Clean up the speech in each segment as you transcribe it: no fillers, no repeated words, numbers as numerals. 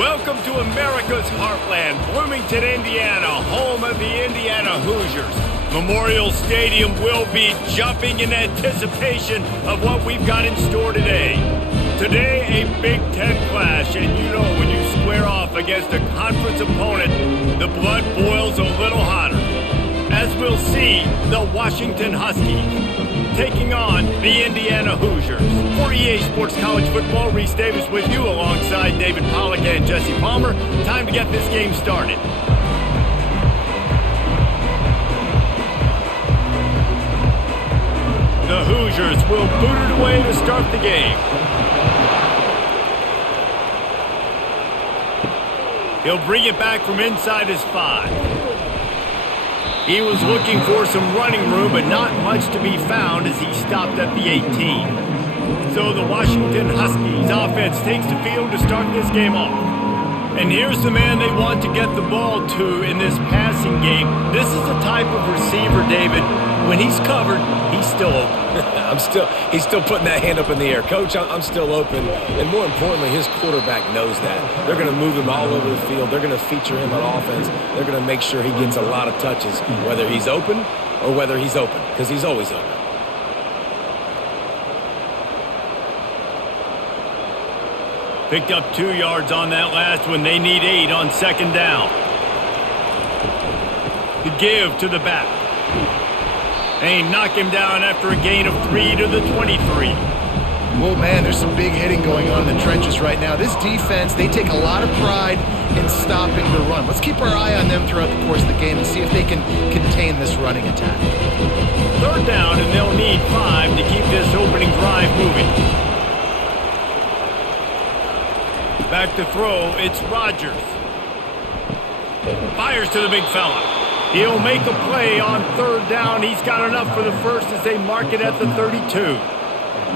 Welcome to America's heartland, Bloomington, Indiana, home of the Indiana Hoosiers. Memorial Stadium will be jumping in anticipation of what we've got in store today. Today, a Big Ten clash, and you know when you square off against a conference opponent, the blood boils a little hotter. As we'll see, the Washington Huskies taking on the Indiana Hoosiers. For EA Sports College Football, Reese Davis with you alongside David Pollack and Jesse Palmer. Time to get this game started. The Hoosiers will boot it away to start the game. He'll bring it back from inside his 5. He was looking for some running room, but not much to be found as he stopped at the 18. So the Washington Huskies offense takes the field to start this game off. And here's the man they want to get the ball to in this passing game. This is the type of receiver, David, when he's covered, he's still open. He's still putting that hand up in the air. Coach, I'm still open. And more importantly, his quarterback knows that. They're going to move him all over the field. They're going to feature him on offense. They're going to make sure he gets a lot of touches, whether he's open or whether he's open, because he's always open. Picked up 2 yards on that last one. They need 8 on second down. The give to the back. They knock him down after a gain of 3 to the 23. Well, man, there's some big hitting going on in the trenches right now. This defense, they take a lot of pride in stopping the run. Let's keep our eye on them throughout the course of the game and see if they can contain this running attack. Third down, and they'll need 5 to keep this opening drive moving. Back to throw, it's Rodgers. Fires to the big fella. He'll make a play on third down. He's got enough for the first as they mark it at the 32.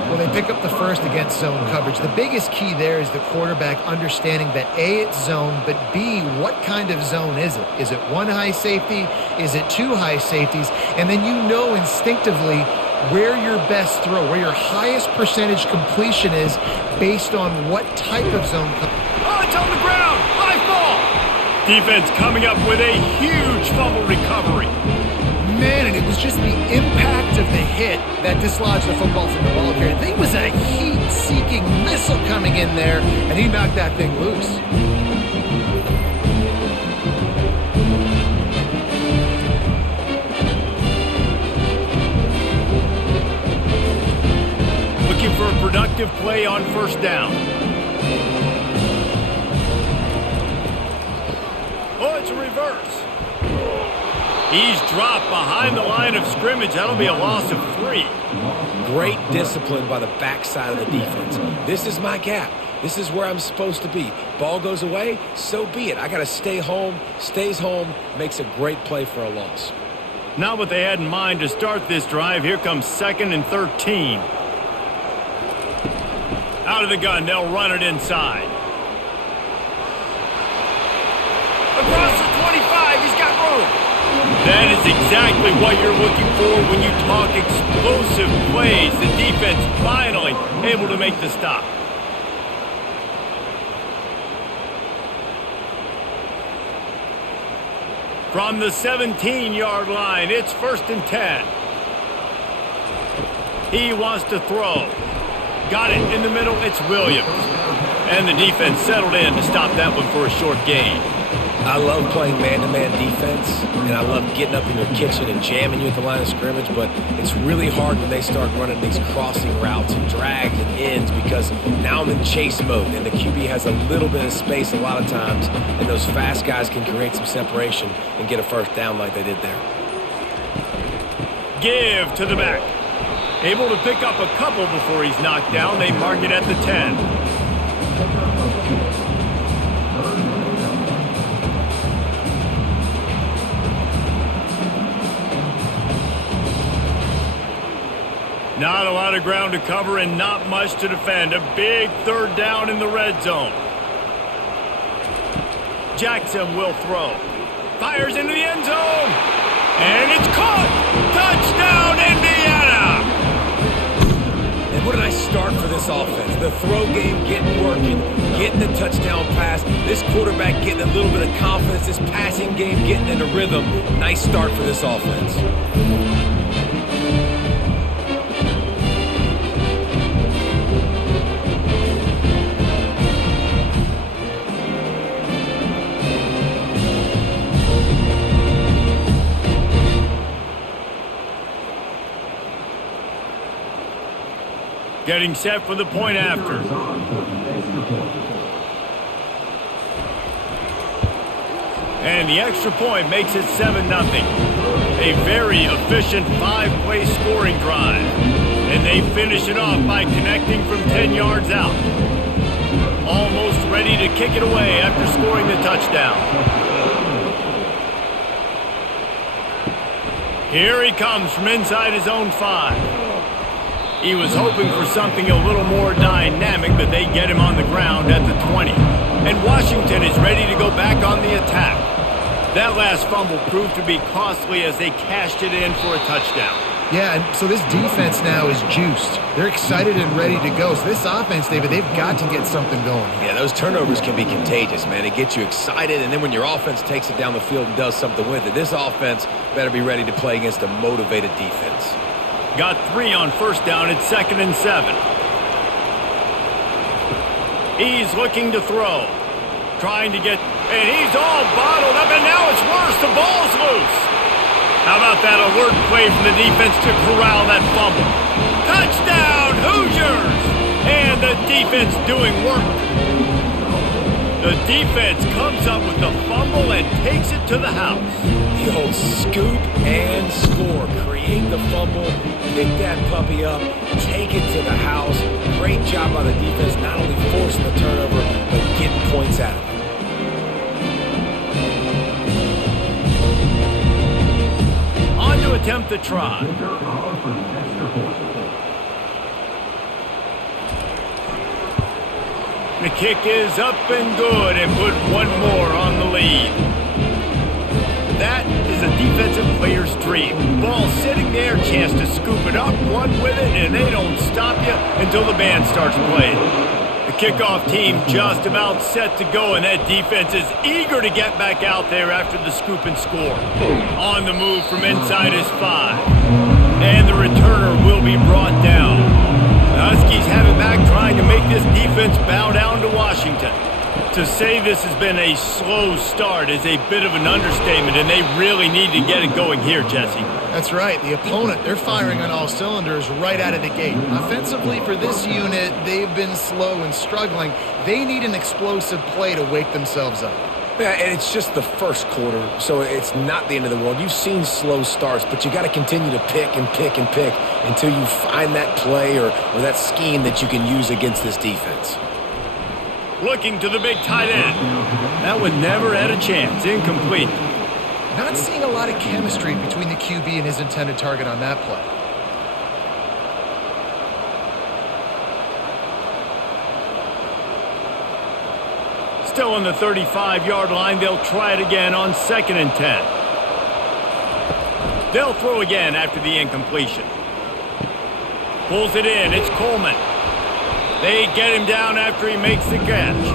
Well, they pick up the first against zone coverage. The biggest key there is the quarterback understanding that A, it's zone, but B, what kind of zone is it? Is it 1 high safety? Is it 2 high safeties? And then you know instinctively where your best throw, where your highest percentage completion is based on what type of zone coverage. Oh, it's on the ground. High ball. Defense coming up with a huge fumble recovery. Man, and it was just the impact of the hit that dislodged the football from the ball carrier. I think it was a heat-seeking missile coming in there, and he knocked that thing loose. Looking for a productive play on first down. Oh, it's a reverse. He's dropped behind the line of scrimmage. That'll be a loss of 3. Great discipline by the backside of the defense. This is my gap. This is where I'm supposed to be. Ball goes away, so be it. I got to stay home. Stays home, makes a great play for a loss. Not what they had in mind to start this drive. Here comes 2nd and 13. Out of the gun, they'll run it inside. Across the 25, he's got room. That is exactly what you're looking for when you talk explosive plays. The defense finally able to make the stop. From the 17-yard line, it's 1st and 10. He wants to throw. Got it in the middle, it's Williams. And the defense settled in to stop that one for a short gain. I love playing man-to-man defense, and I love getting up in your kitchen and jamming you at the line of scrimmage, but it's really hard when they start running these crossing routes and drags and ends because now I'm in chase mode, and the QB has a little bit of space a lot of times, and those fast guys can create some separation and get a first down like they did there. Give to the back. Able to pick up a couple before he's knocked down. They mark it at the 10. Not a lot of ground to cover and not much to defend. A big third down in the red zone. Jackson will throw. Fires into the end zone. And it's caught. Touchdown, Indiana. And what a nice start for this offense. The throw game getting working, getting the touchdown pass. This quarterback getting a little bit of confidence. This passing game getting into rhythm. Nice start for this offense. Getting set for the point after. And the extra point makes it 7-0. A very efficient 5-play scoring drive. And they finish it off by connecting from 10 yards out. Almost ready to kick it away after scoring the touchdown. Here he comes from inside his own 5. He was hoping for something a little more dynamic, but they get him on the ground at the 20. And Washington is ready to go back on the attack. That last fumble proved to be costly as they cashed it in for a touchdown. Yeah, and so this defense now is juiced. They're excited and ready to go. So this offense, David, they've got to get something going. Yeah, those turnovers can be contagious, man. It gets you excited, and then when your offense takes it down the field and does something with it, this offense better be ready to play against a motivated defense. Got 3 on first down at 2nd and 7. He's looking to throw. Trying to get, and he's all bottled up, and now it's worse. The ball's loose. How about that alert play from the defense to corral that fumble? Touchdown, Hoosiers! And the defense doing work. The defense comes up with the fumble and takes it to the house. The old scoop and score. Create the fumble, pick that puppy up, take it to the house. Great job by the defense, not only forcing the turnover, but getting points out of it. On to attempt the try. The kick is up and good and put one more on the lead. That is a defensive player's dream. Ball sitting there, chance to scoop it up, run with it, and they don't stop you until the band starts playing. The kickoff team just about set to go, and that defense is eager to get back out there after the scoop and score. On the move from inside his 5. And the returner will be brought down. The Huskies have it back, trying to make this defense bow down to Washington. To say this has been a slow start is a bit of an understatement, and they really need to get it going here, Jesse. That's right. The opponent, they're firing on all cylinders right out of the gate. Offensively, for this unit, they've been slow and struggling. They need an explosive play to wake themselves up. Yeah, and it's just the first quarter, so it's not the end of the world. You've seen slow starts, but you got to continue to pick and pick and pick until you find that play or that scheme that you can use against this defense. Looking to the big tight end. That one never had a chance. Incomplete. Not seeing a lot of chemistry between the QB and his intended target on that play. Still on the 35-yard line. They'll try it again on 2nd and 10. They'll throw again after the incompletion. Pulls it in. It's Coleman. They get him down after he makes the catch.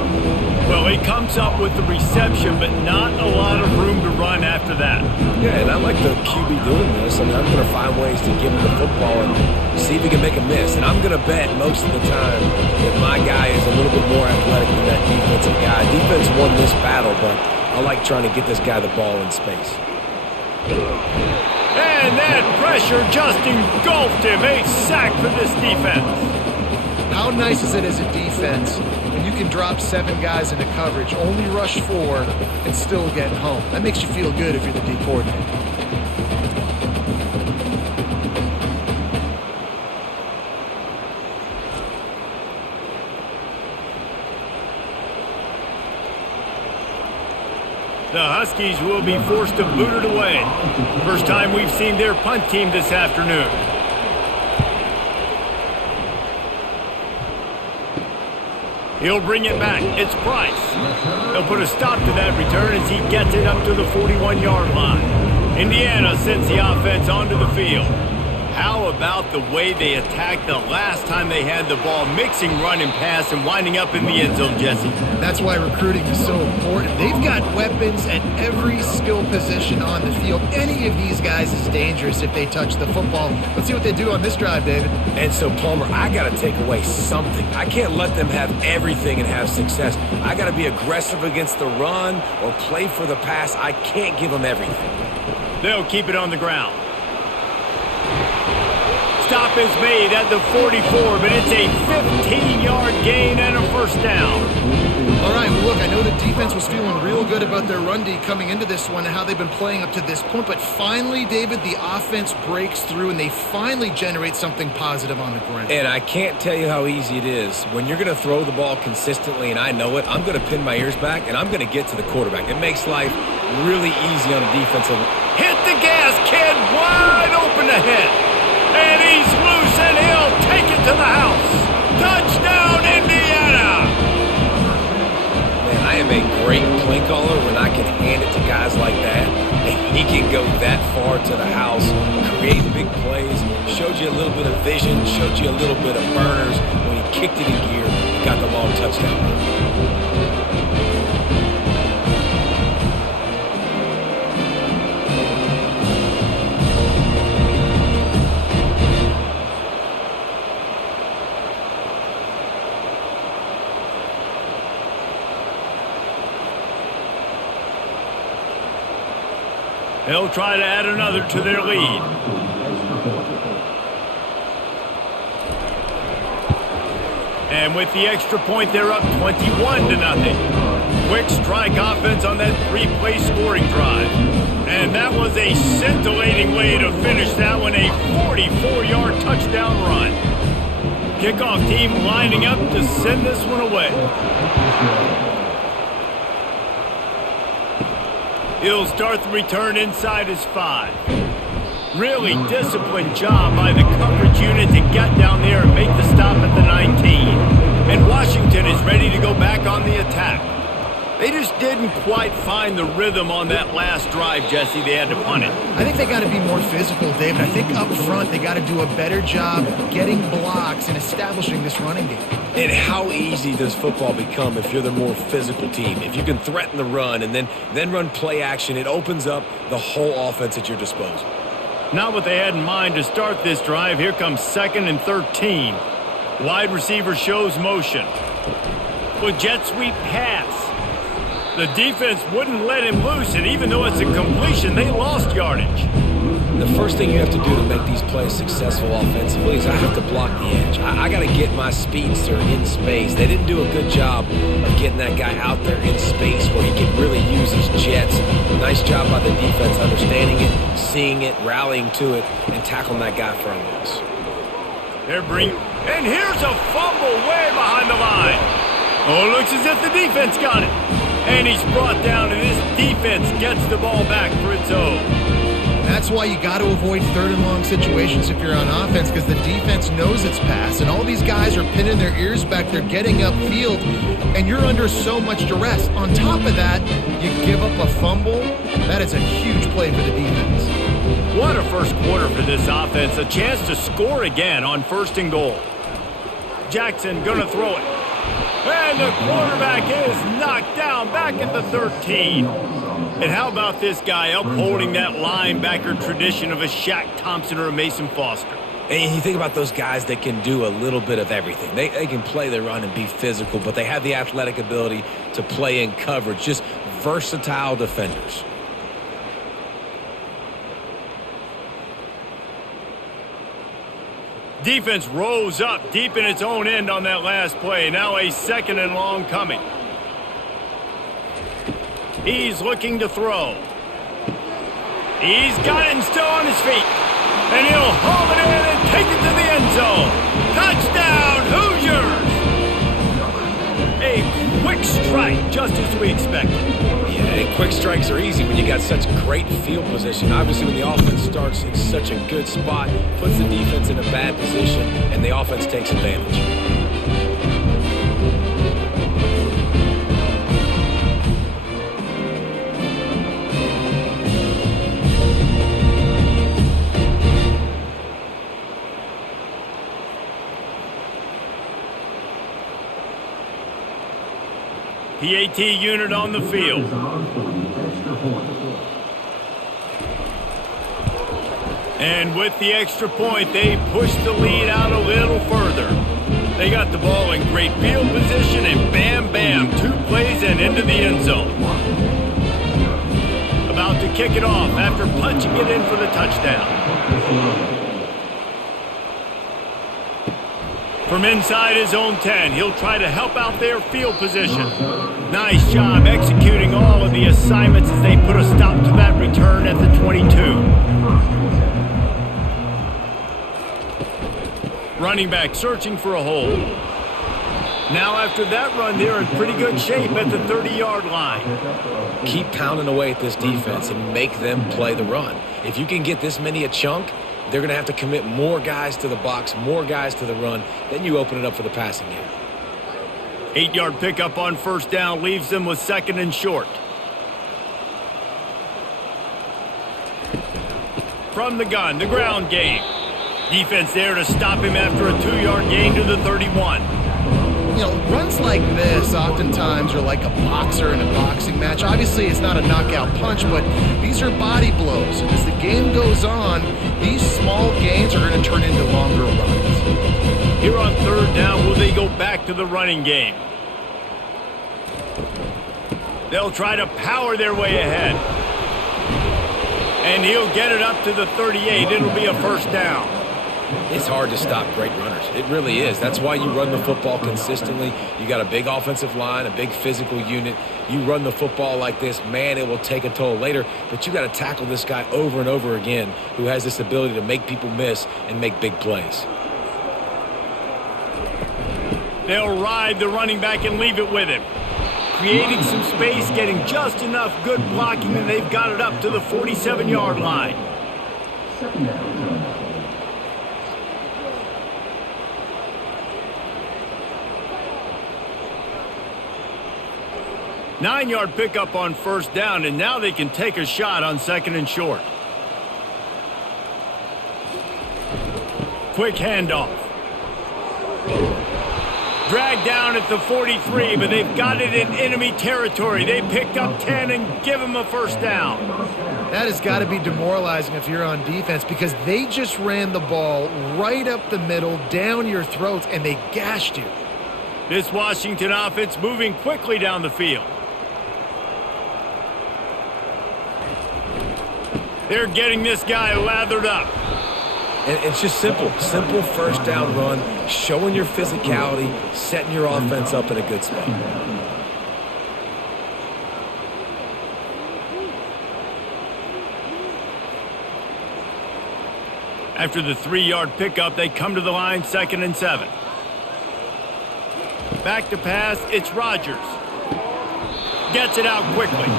Well, he comes up with the reception, but not a lot of room to run after that. Yeah, and I like the QB doing this. I mean, I'm going to find ways to give him the football and see if he can make a miss. And I'm going to bet most of the time that my guy is a little bit more athletic than that defensive guy. Defense won this battle, but I like trying to get this guy the ball in space. And that pressure just engulfed him. A sack for this defense. How nice is it as a defense when you can drop 7 guys into coverage, only rush 4, and still get home? That makes you feel good if you're the D coordinator. The Huskies will be forced to boot it away. First time we've seen their punt team this afternoon. He'll bring it back. It's Price. They'll put a stop to that return as he gets it up to the 41-yard line. Indiana sends the offense onto the field. How about the way they attacked the last time they had the ball, mixing run and pass and winding up in the end zone, Jesse. That's why recruiting is so important. They've got weapons at every skill position on the field. Any of these guys is dangerous if they touch the football. Let's see what they do on this drive, David. And so, Palmer, I got to take away something. I can't let them have everything and have success. I got to be aggressive against the run or play for the pass. I can't give them everything. They'll keep it on the ground. Stop is made at the 44, but it's a 15-yard gain and a first down. All right, well, look, I know the defense was feeling real good about their run D coming into this one and how they've been playing up to this point, but finally, David, the offense breaks through and they finally generate something positive on the ground. And I can't tell you how easy it is. When you're going to throw the ball consistently, and I know it, I'm going to pin my ears back and I'm going to get to the quarterback. It makes life really easy on a defensive. Hit the gas, kid, wide open ahead. And he's loose, and he'll take it to the house. Touchdown, Indiana! Man, I am a great play caller when I can hand it to guys like that. And he can go that far to the house, create big plays, showed you a little bit of vision, showed you a little bit of burners. When he kicked it in gear, he got the long touchdown. They'll try to add another to their lead. And with the extra point, they're up 21-0. Quick strike offense on that three-play scoring drive. And that was a scintillating way to finish that one, a 44-yard touchdown run. Kickoff team lining up to send this one away. He'll start the return inside his 5. Really disciplined job by the coverage unit to get down there and make the stop at the 19. And Washington is ready to go back on the attack. They just didn't quite find the rhythm on that last drive, Jesse. They had to punt it. I think they got to be more physical, David. I think up front they got to do a better job getting blocks and establishing this running game. And how easy does football become if you're the more physical team? If you can threaten the run and then run play action, it opens up the whole offense at your disposal. Not what they had in mind to start this drive. Here comes 2nd and 13. Wide receiver shows motion. With jet sweep pass. The defense wouldn't let him loose, and even though it's a completion, they lost yardage. The first thing you have to do to make these plays successful offensively is I have to block the edge. I got to get my speedster in space. They didn't do a good job of getting that guy out there in space where he can really use his jets. Nice job by the defense understanding it, seeing it, rallying to it, and tackling that guy for a loss. And here's a fumble way behind the line. Oh, it looks as if the defense got it. And he's brought down, and this defense gets the ball back for its own. That's why you got to avoid 3rd and long situations if you're on offense, because the defense knows it's pass, and all these guys are pinning their ears back. They're getting upfield, and you're under so much duress. On top of that, you give up a fumble. That is a huge play for the defense. What a first quarter for this offense. A chance to score again on 1st and goal. Jackson going to throw it. And the quarterback is knocked down back at the 13. And how about this guy upholding that linebacker tradition of a Shaq Thompson or a Mason Foster? And you think about those guys that can do a little bit of everything. They can play the run and be physical, but they have the athletic ability to play in coverage. Just versatile defenders. Defense rose up deep in its own end on that last play. Now a 2nd and long coming. He's looking to throw. He's got it and still on his feet. And he'll haul it in and take it to the end zone. Touchdown, Hoosiers! A quick strike, just as we expected. Yeah, and quick strikes are easy when you got such great field position. Obviously, when the offense starts in such a good spot, puts the defense in a bad position, and the offense takes advantage. PAT unit on the field. And with the extra point, they push the lead out a little further. They got the ball in great field position, and bam, bam, 2 plays and into the end zone. About to kick it off after punching it in for the touchdown. From inside his own 10, he'll try to help out their field position. Nice job executing all of the assignments as they put a stop to that return at the 22. Running back searching for a hole. Now after that run, they're in pretty good shape at the 30-yard line. Keep pounding away at this defense and make them play the run. If you can get this many a chunk, they're going to have to commit more guys to the box, more guys to the run. Then you open it up for the passing game. 8-yard pickup on first down leaves them with 2nd and short. From the gun, the ground game. Defense there to stop him after a 2-yard gain to the 31. You know, runs like this oftentimes are like a boxer in a boxing match. Obviously, it's not a knockout punch, but these are body blows. And as the game goes on, these small gains are going to turn into longer runs. Here on 3rd down, will they go back to the running game? They'll try to power their way ahead. And he'll get it up to the 38. It'll be a 1st down. It's hard to stop great runners. It really is. That's why you run the football consistently. You got a big offensive line, a big physical unit. You run the football like this, man, it will take a toll later. But you got to tackle this guy over and over again who has this ability to make people miss and make big plays. They'll ride the running back and leave it with him. Creating some space, getting just enough good blocking, and they've got it up to the 47-yard line. 2nd down. 9-yard pickup on 1st down, and now they can take a shot on 2nd and short. Quick handoff. Dragged down at the 43, but they've got it in enemy territory. They picked up 10 and give him a 1st down. That has got to be demoralizing if you're on defense because they just ran the ball right up the middle, down your throats, and they gashed you. This Washington offense moving quickly down the field. They're getting this guy lathered up. And it's just simple 1st down run, showing your physicality, setting your offense up in a good spot. After the 3-yard pickup, they come to the line, 2nd and 7. Back to pass, it's Rodgers. Gets it out quickly.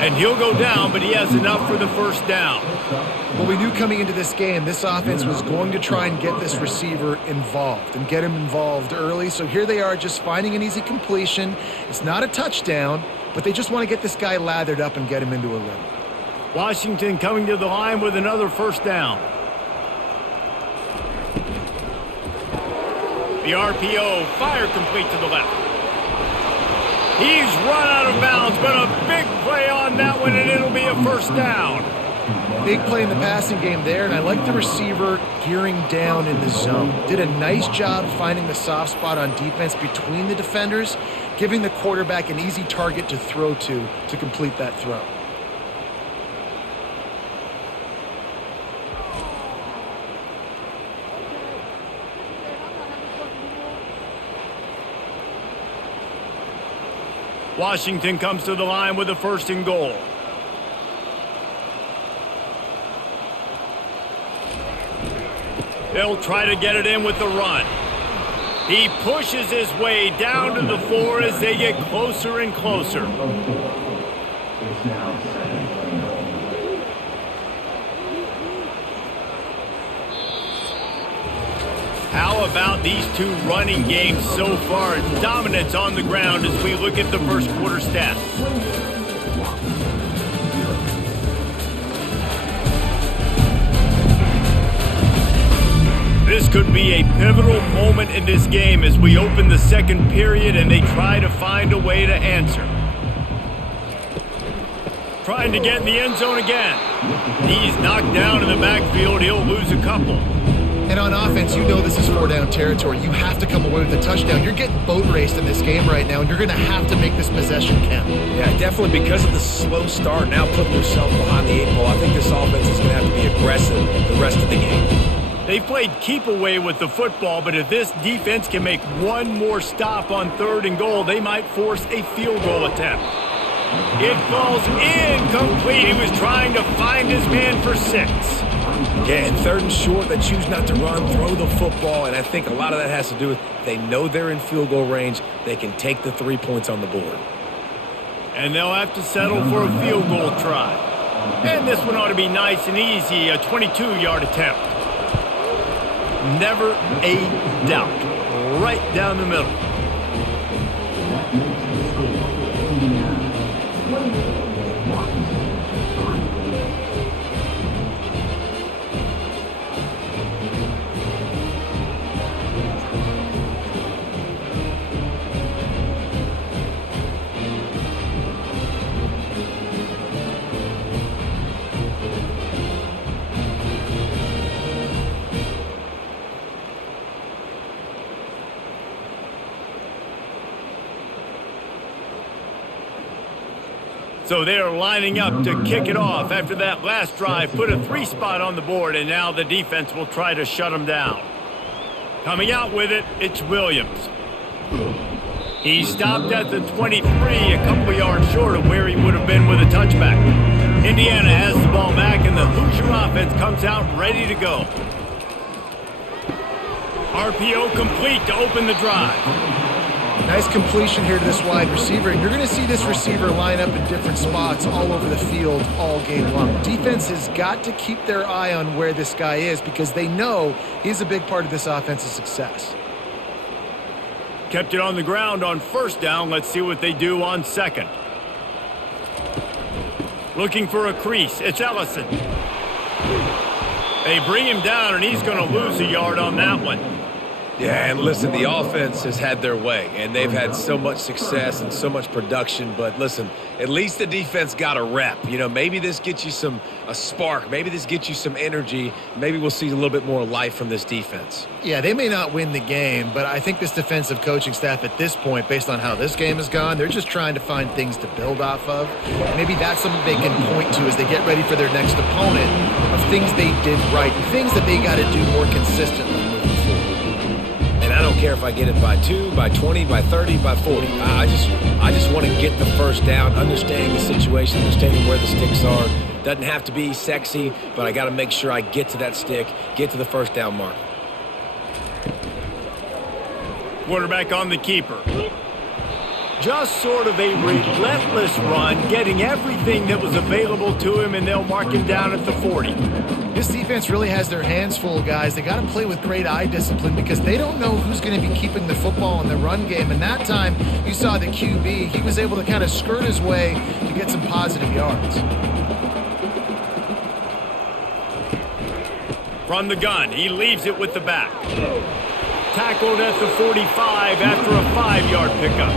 And he'll go down, but he has enough for the 1st down. Well, we knew coming into this game, this offense was going to try and get this receiver involved and get him involved early. So here they are just finding an easy completion. It's not a touchdown, but they just want to get this guy lathered up and get him into a rhythm. Washington coming to the line with another 1st down. The RPO, fire complete to the left. He's run out of bounds, but a big play on that one, and it'll be a 1st down. Big play in the passing game there, and I like the receiver gearing down in the zone. Did a nice job finding the soft spot on defense between the defenders, giving the quarterback an easy target to throw to complete that throw. Washington comes to the line with a 1st and goal. They'll try to get it in with the run. He pushes his way down to the 4 as they get closer and closer. How about these 2 running games so far? Dominance on the ground as we look at the 1st quarter stats. This could be a pivotal moment in this game as we open the 2nd period and they try to find a way to answer. trying to get in the end zone again. He's knocked down in the backfield. He'll lose a couple. And on offense, you know this is 4-down territory. You have to come away with a touchdown. You're getting boat raced in this game right now, and you're going to have to make this possession count. Yeah, definitely because of the slow start, now putting yourself behind the 8 ball. I think this offense is going to have to be aggressive the rest of the game. They've played keep away with the football, but if this defense can make one more stop on 3rd and goal, they might force a field goal attempt. It falls incomplete. He was trying to find his man for 6. Yeah, and 3rd and short, they choose not to run, throw the football, and I think a lot of that has to do with they know they're in field goal range. They can take the 3 points on the board. And they'll have to settle for a field goal try. And this one ought to be nice and easy, a 22-yard attempt. Never a doubt. Right down the middle. So they're lining up to kick it off after that last drive. Put a 3-spot on the board, and now the defense will try to shut them down. Coming out with it, it's Williams. He stopped at the 23, a couple yards short of where he would have been with a touchback. Indiana has the ball back, and the Hoosier offense comes out ready to go. RPO complete to open the drive. Nice completion here to this wide receiver, and you're going to see this receiver line up in different spots all over the field all game long. Defense has got to keep their eye on where this guy is because they know he's a big part of this offense's success. Kept it on the ground on 1st down. Let's see what they do on 2nd. Looking for a crease. It's Ellison. They bring him down, and he's going to lose a yard on that one. Yeah, and listen, the offense has had their way, and they've had so much success and so much production. But listen, at least the defense got a rep. You know, maybe this gets you a spark. Maybe this gets you some energy. Maybe we'll see a little bit more life from this defense. Yeah, they may not win the game, but I think this defensive coaching staff at this point, based on how this game has gone, they're just trying to find things to build off of. Maybe that's something they can point to as they get ready for their next opponent of things they did right, things that they got to do more consistently moving forward. And I don't care if I get it by 2, by 20, by 30, by 40. I just want to get the 1st down, understanding the situation, understanding where the sticks are. Doesn't have to be sexy, but I got to make sure I get to that stick, get to the 1st down mark. Quarterback on the keeper. Just sort of a relentless run, getting everything that was available to him, and they'll mark him down at the 40. This defense really has their hands full, guys. They got to play with great eye discipline because they don't know who's going to be keeping the football in the run game. And that time, you saw the QB. He was able to kind of skirt his way to get some positive yards. From the gun, he leaves it with the back. Tackled at the 45 after a 5-yard pickup.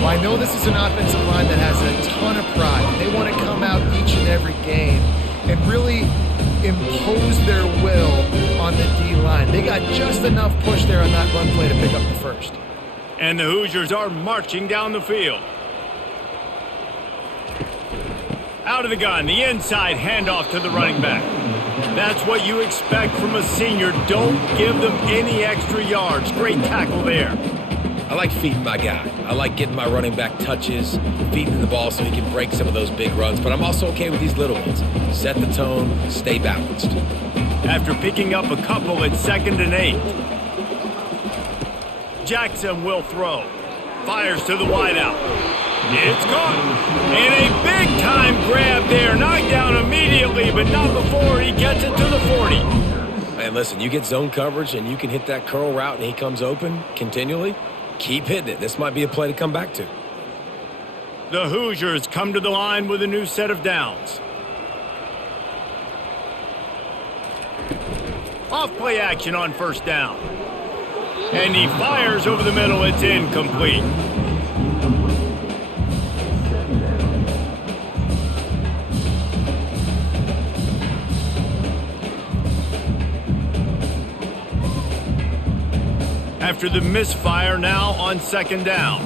Well, I know this is an offensive line that has a ton of pride. They want to come out each and every game and really impose their will on the D-line. They got just enough push there on that run play to pick up the 1st. And the Hoosiers are marching down the field. Out of the gun, the inside handoff to the running back. That's what you expect from a senior. Don't give them any extra yards. Great tackle there. I like feeding my guy. I like getting my running back touches, feeding the ball so he can break some of those big runs. But I'm also okay with these little ones. Set the tone, stay balanced. After picking up a couple at 2nd and 8. Jackson will throw. Fires to the wideout. It's caught. And a big-time grab there. Knocked down immediately, but not before he gets it to the 40. Man, listen, you get zone coverage and you can hit that curl route and he comes open continually. Keep hitting it. This might be a play to come back to. The Hoosiers come to the line with a new set of downs. Off play action on 1st down. And he fires over the middle. It's incomplete. after the misfire now on second down.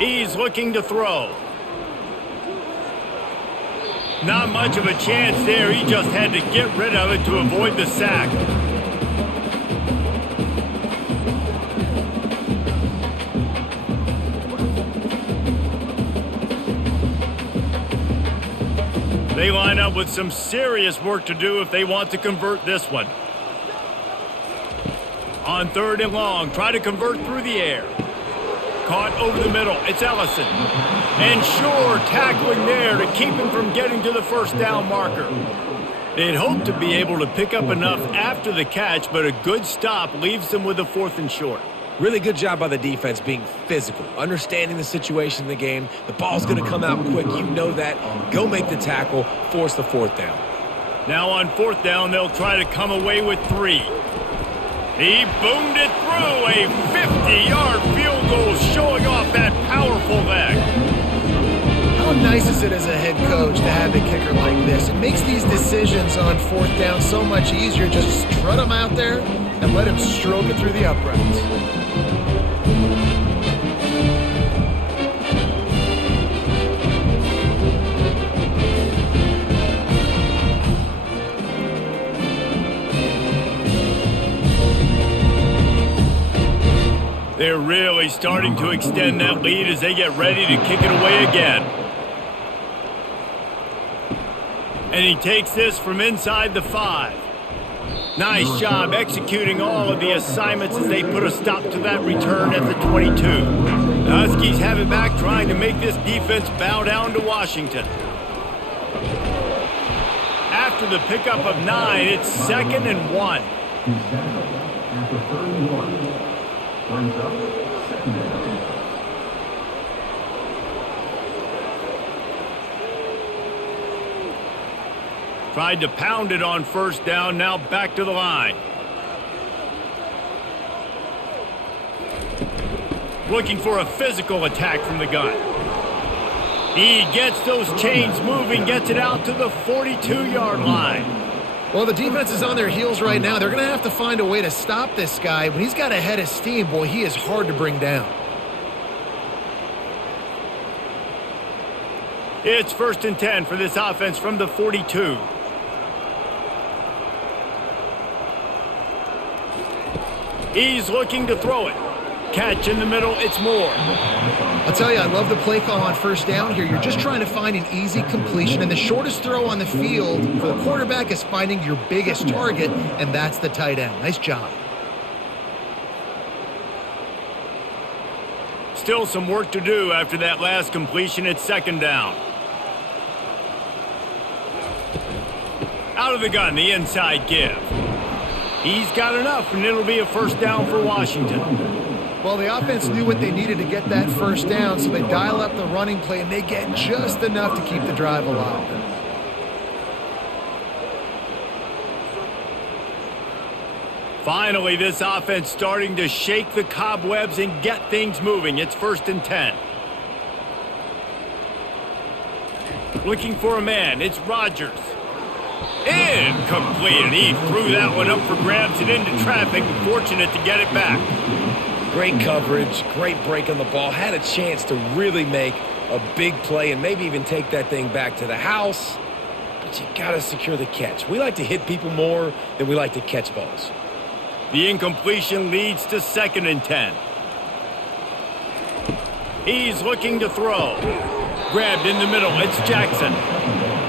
He's looking to throw. Not much of a chance there. He just had to get rid of it to avoid the sack. They line up with some serious work to do if they want to convert this one. On third and long, try to convert through the air. Caught over the middle, it's Ellison. And sure, tackling there to keep him from getting to the first down marker. They'd hoped to be able to pick up enough after the catch, but a good stop leaves them with a 4th and short. Really good job by the defense being physical, understanding the situation in the game. The ball's going to come out quick. You know that. Go make the tackle, force the 4th down. Now on 4th down, they'll try to come away with 3. He boomed it through a 50-yard field goal, showing off that powerful leg. How nice is it as a head coach to have a kicker like this? It makes these decisions on 4th down so much easier. Just strut him out there and let him stroke it through the uprights. They're really starting to extend that lead as they get ready to kick it away again. And he takes this from inside the 5. Nice job executing all of the assignments as they put a stop to that return at the 22. The Huskies have it back, trying to make this defense bow down to Washington. After the pickup of 9, it's 2nd and 1. After 31. Brings up 2nd down. Tried to pound it on 1st down, now back to the line. Looking for a physical attack from the gun. He gets those chains moving, gets it out to the 42-yard line. Well, the defense is on their heels right now. They're going to have to find a way to stop this guy. When he's got a head of steam, boy, he is hard to bring down. It's 1st and 10 for this offense from the 42. He's looking to throw it. Catch in the middle, it's Moore. I'll tell you, I love the play call on 1st down here. You're just trying to find an easy completion, and the shortest throw on the field for the quarterback is finding your biggest target, and that's the tight end. Nice job. Still some work to do after that last completion. It's 2nd down. Out of the gun, the inside give. He's got enough, and it'll be a 1st down for Washington. Well, the offense knew what they needed to get that 1st down, so they dial up the running play, and they get just enough to keep the drive alive. Finally, this offense starting to shake the cobwebs and get things moving. It's 1st and 10. Looking for a man. It's Rodgers. Incomplete, and he threw that one up for grabs and into traffic. Fortunate to get it back. Great coverage, great break on the ball. Had a chance to really make a big play and maybe even take that thing back to the house. But you got to secure the catch. We like to hit people more than we like to catch balls. The incompletion leads to 2nd and 10. He's looking to throw. Grabbed in the middle. It's Jackson.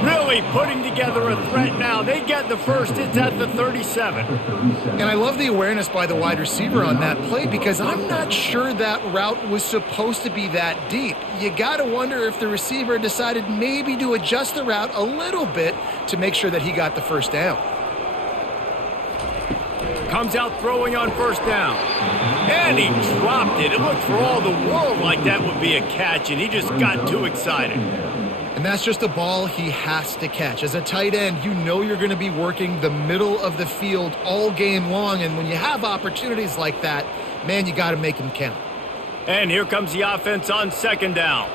Really putting together a threat now. They get the first. It's at the 37. And I love the awareness by the wide receiver on that play because I'm not sure that route was supposed to be that deep. You got to wonder if the receiver decided maybe to adjust the route a little bit to make sure that he got the 1st down. Comes out throwing on 1st down. And he dropped it. It looked for all the world like that would be a catch, and he just got too excited. And that's just a ball he has to catch. As a tight end, you know you're going to be working the middle of the field all game long, and when you have opportunities like that, man, you got to make them count. And here comes the offense on 2nd down.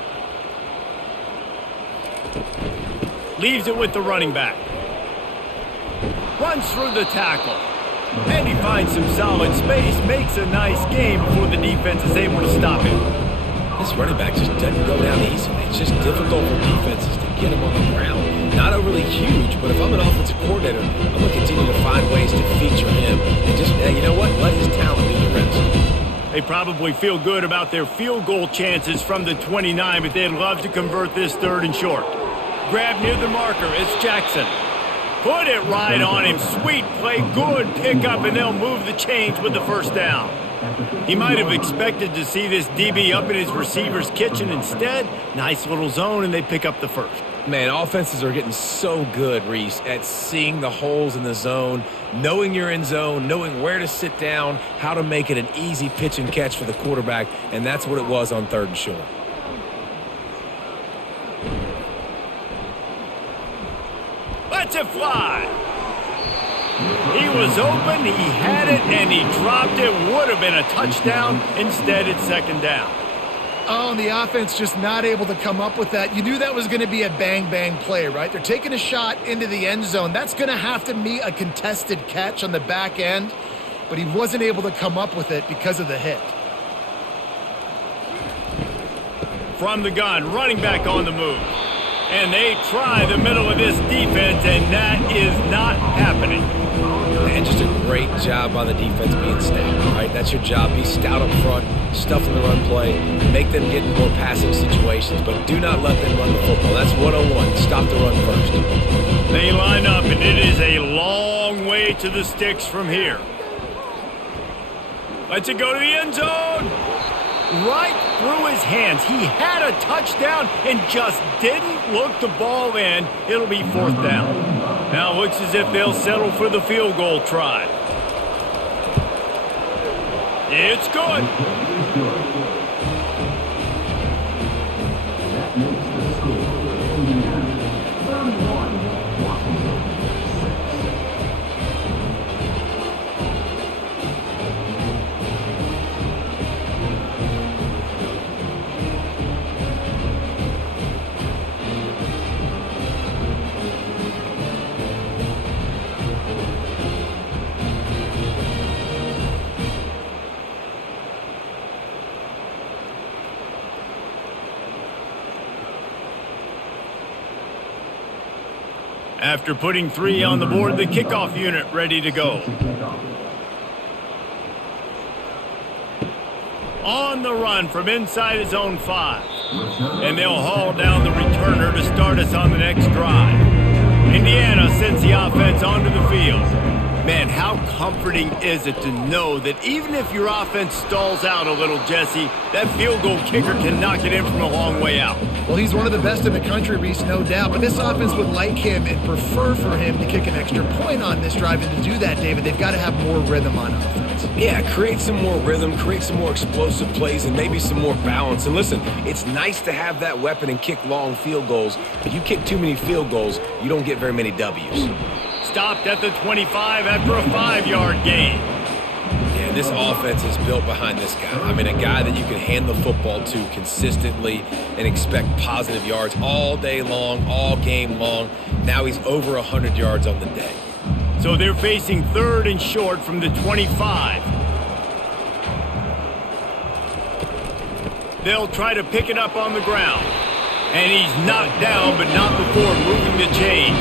Leaves it with the running back. runs through the tackle. And he finds some solid space, makes a nice game before the defense is able to stop him. This running back just doesn't go down easily. It's just difficult for defenses to get him on the ground. Not overly huge, but if I'm an offensive coordinator, I'm going to continue to find ways to feature him. And just, you know what? Let his talent do the rest. They probably feel good about their field goal chances from the 29, but they'd love to convert this 3rd and short. Grab near the marker. It's Jackson. Put it right on him. Sweet play, good pickup, and they'll move the chains with the 1st down. He might have expected to see this DB up in his receiver's kitchen. Instead, nice little zone, and they pick up the 1st. Man, offenses are getting so good, Reese, at seeing the holes in the zone, knowing you're in zone, knowing where to sit down, how to make it an easy pitch and catch for the quarterback, and that's what it was on 3rd and short. Lets it fly. He was open, he had it, and he dropped it. Would have been a touchdown. Instead, it's 2nd down. Oh, and the offense just not able to come up with that. You knew that was going to be a bang-bang play, right? They're taking a shot into the end zone. That's going to have to meet a contested catch on the back end, but he wasn't able to come up with it because of the hit. From the gun, running back on the move. And they try the middle of this defense, and that is not happening. And just a great job on the defense being stout, right? That's your job. Be stout up front, stuff in the run play, make them get in more passing situations, but do not let them run the football. That's 101. Stop the run first. They line up, and it is a long way to the sticks from here. Lets it go to the end zone. Right through his hands. He had a touchdown and just didn't look the ball in. It'll be 4th down. Now it looks as if they'll settle for the field goal try. It's good. That makes the score Indiana 31, Washington 6. After putting 3 on the board, the kickoff unit ready to go. On the run from inside his own 5. And they'll haul down the returner to start us on the next drive. Indiana sends the offense onto the field. Man, how comforting is it to know that even if your offense stalls out a little, Jesse, that field goal kicker can knock it in from a long way out. Well, he's one of the best in the country, Reese, no doubt. But this offense would like him and prefer for him to kick an extra point on this drive. And to do that, David, they've got to have more rhythm on offense. Yeah, create some more rhythm, create some more explosive plays, and maybe some more balance. And listen, it's nice to have that weapon and kick long field goals, but you kick too many field goals, you don't get very many W's. Stopped at the 25 after a 5-yard gain. Yeah, this offense is built behind this guy. I mean, a guy that you can hand the football to consistently and expect positive yards all day long, all game long. Now he's over 100 yards on the day. So they're facing 3rd and short from the 25. They'll try to pick it up on the ground. And he's knocked down, but not before moving the chains.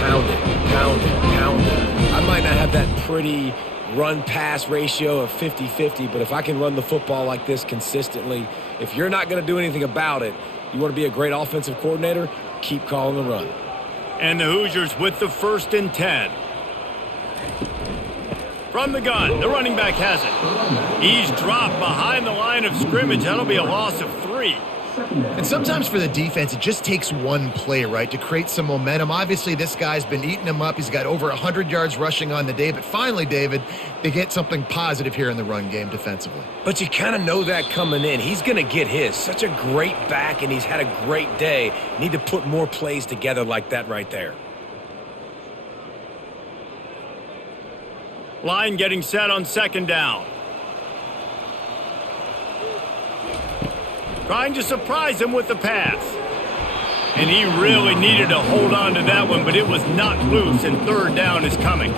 Pound it, pound it, pound it. I might not have that pretty run-pass ratio of 50-50, but if I can run the football like this consistently, if you're not going to do anything about it, you want to be a great offensive coordinator, keep calling the run. And the Hoosiers with the 1st and 10. From the gun, the running back has it. He's dropped behind the line of scrimmage. That'll be a loss of 3. And sometimes for the defense, it just takes one play, right, to create some momentum. Obviously, this guy's been eating him up. He's got over 100 yards rushing on the day. But finally, David, they get something positive here in the run game defensively. But you kind of know that coming in. He's going to get his. Such a great back, and he's had a great day. Need to put more plays together like that right there. Line getting set on 2nd down. Trying to surprise him with the pass. And he really needed to hold on to that one, but it was not loose, and third down is coming.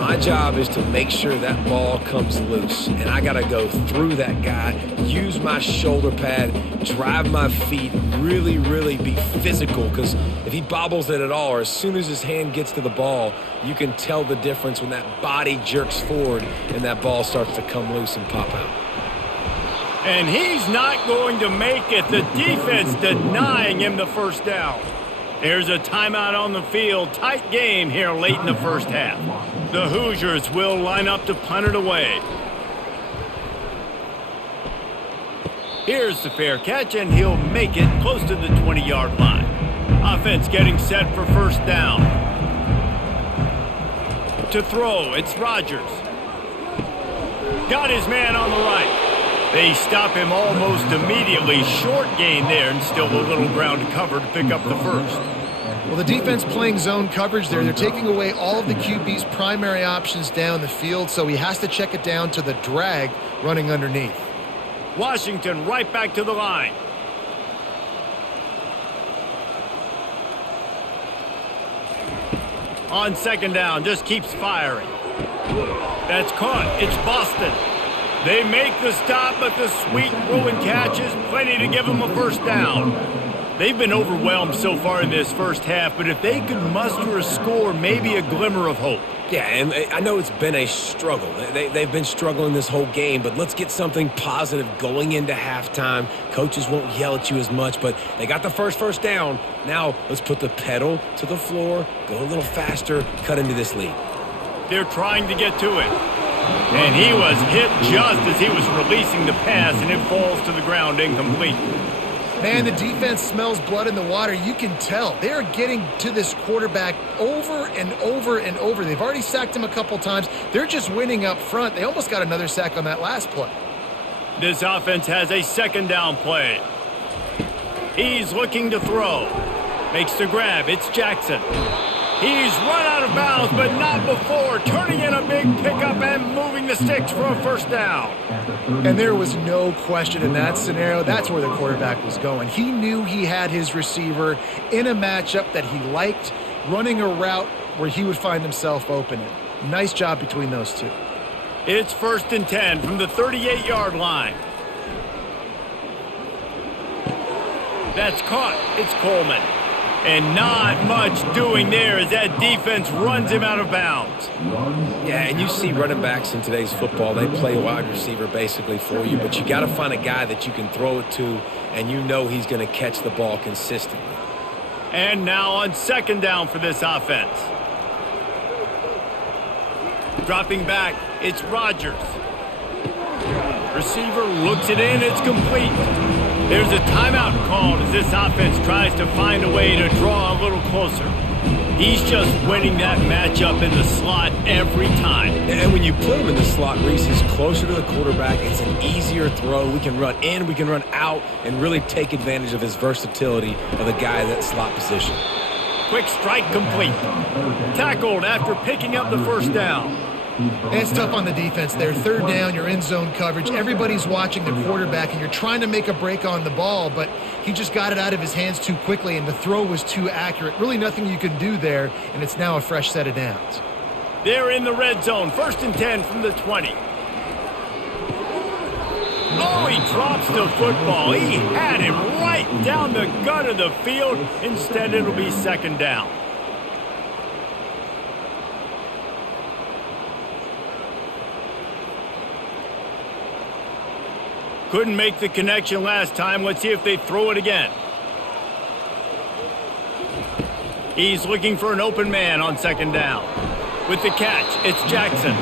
My job is to make sure that ball comes loose, and I got to go through that guy, use my shoulder pad, drive my feet, really, really be physical, because if he bobbles it at all, or as soon as his hand gets to the ball, you can tell the difference when that body jerks forward and that ball starts to come loose and pop out. And he's not going to make it. The defense denying him the first down. There's a timeout on the field. Tight game here late in the first half. The Hoosiers will line up to punt it away. Here's the fair catch, and he'll make it close to the 20-yard line. Offense getting set for first down. To throw, it's Rodgers. Got his man on the right. They stop him almost immediately. Short gain there, and still a little ground to cover to pick up the first. Well, the defense playing zone coverage there. They're taking away all of the QB's primary options down the field, so he has to check it down to the drag running underneath. Washington right back to the line. On second down, just keeps firing. That's caught. It's Boston. They make the stop, but the sweet throw and catch is plenty to give them a first down. They've been overwhelmed so far in this first half, but if they could muster a score, maybe a glimmer of hope. Yeah, and I know it's been a struggle. They've been struggling this whole game, but let's get something positive going into halftime. Coaches won't yell at you as much, but they got the first down. Now let's put the pedal to the floor, go a little faster, cut into this lead. They're trying to get to it. And he was hit just as he was releasing the pass, and it falls to the ground incomplete. Man, the defense smells blood in the water. You can tell. They're getting to this quarterback over and over and over. They've already sacked him a couple times. They're just winning up front. They almost got another sack on that last play. This offense has a second down play. He's looking to throw. Makes the grab. It's Jackson. He's run out of bounds, but not before. Turning in a big pickup and moving the sticks for a first down. And there was no question in that scenario. That's where the quarterback was going. He knew he had his receiver in a matchup that he liked, running a route where he would find himself open. Nice job between those two. It's 1st and 10 from the 38-yard line. That's caught. It's Coleman. And not much doing there as that defense runs him out of bounds. Yeah, and you see running backs in today's football, they play wide receiver basically for you, but you got to find a guy that you can throw it to, and you know he's going to catch the ball consistently. And now on second down for this offense. Dropping back, it's Rodgers. Receiver looks it in, it's complete. There's a timeout called as this offense tries to find a way to draw a little closer. He's just winning that matchup in the slot every time. And when you put him in the slot, Reese is closer to the quarterback. It's an easier throw. We can run in, we can run out, and really take advantage of his versatility of the guy in that slot position. Quick strike complete. Tackled after picking up the first down. And it's tough on the defense there. Third down, you're in zone coverage. Everybody's watching the quarterback, and you're trying to make a break on the ball, but he just got it out of his hands too quickly, and the throw was too accurate. Really nothing you can do there, and it's now a fresh set of downs. They're in the red zone. 1st and 10 from the 20. Oh, he drops the football. He had him right down the gut of the field. Instead, it'll be second down. Couldn't make the connection last time. Let's see if they throw it again. He's looking for an open man on second down. With the catch, it's Jackson.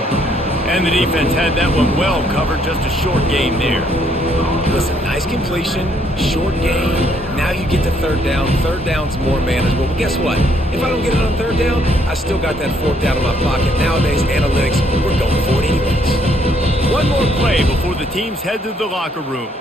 And the defense had that one well covered. Just a short game there. Listen, nice completion, short game. Now you get to third down. Third down's more manageable. But guess what? If I don't get it on third down, I still got that fourth down in my pocket. Nowadays, analytics, we're going for it anyways. One more play before the teams head to the locker rooms.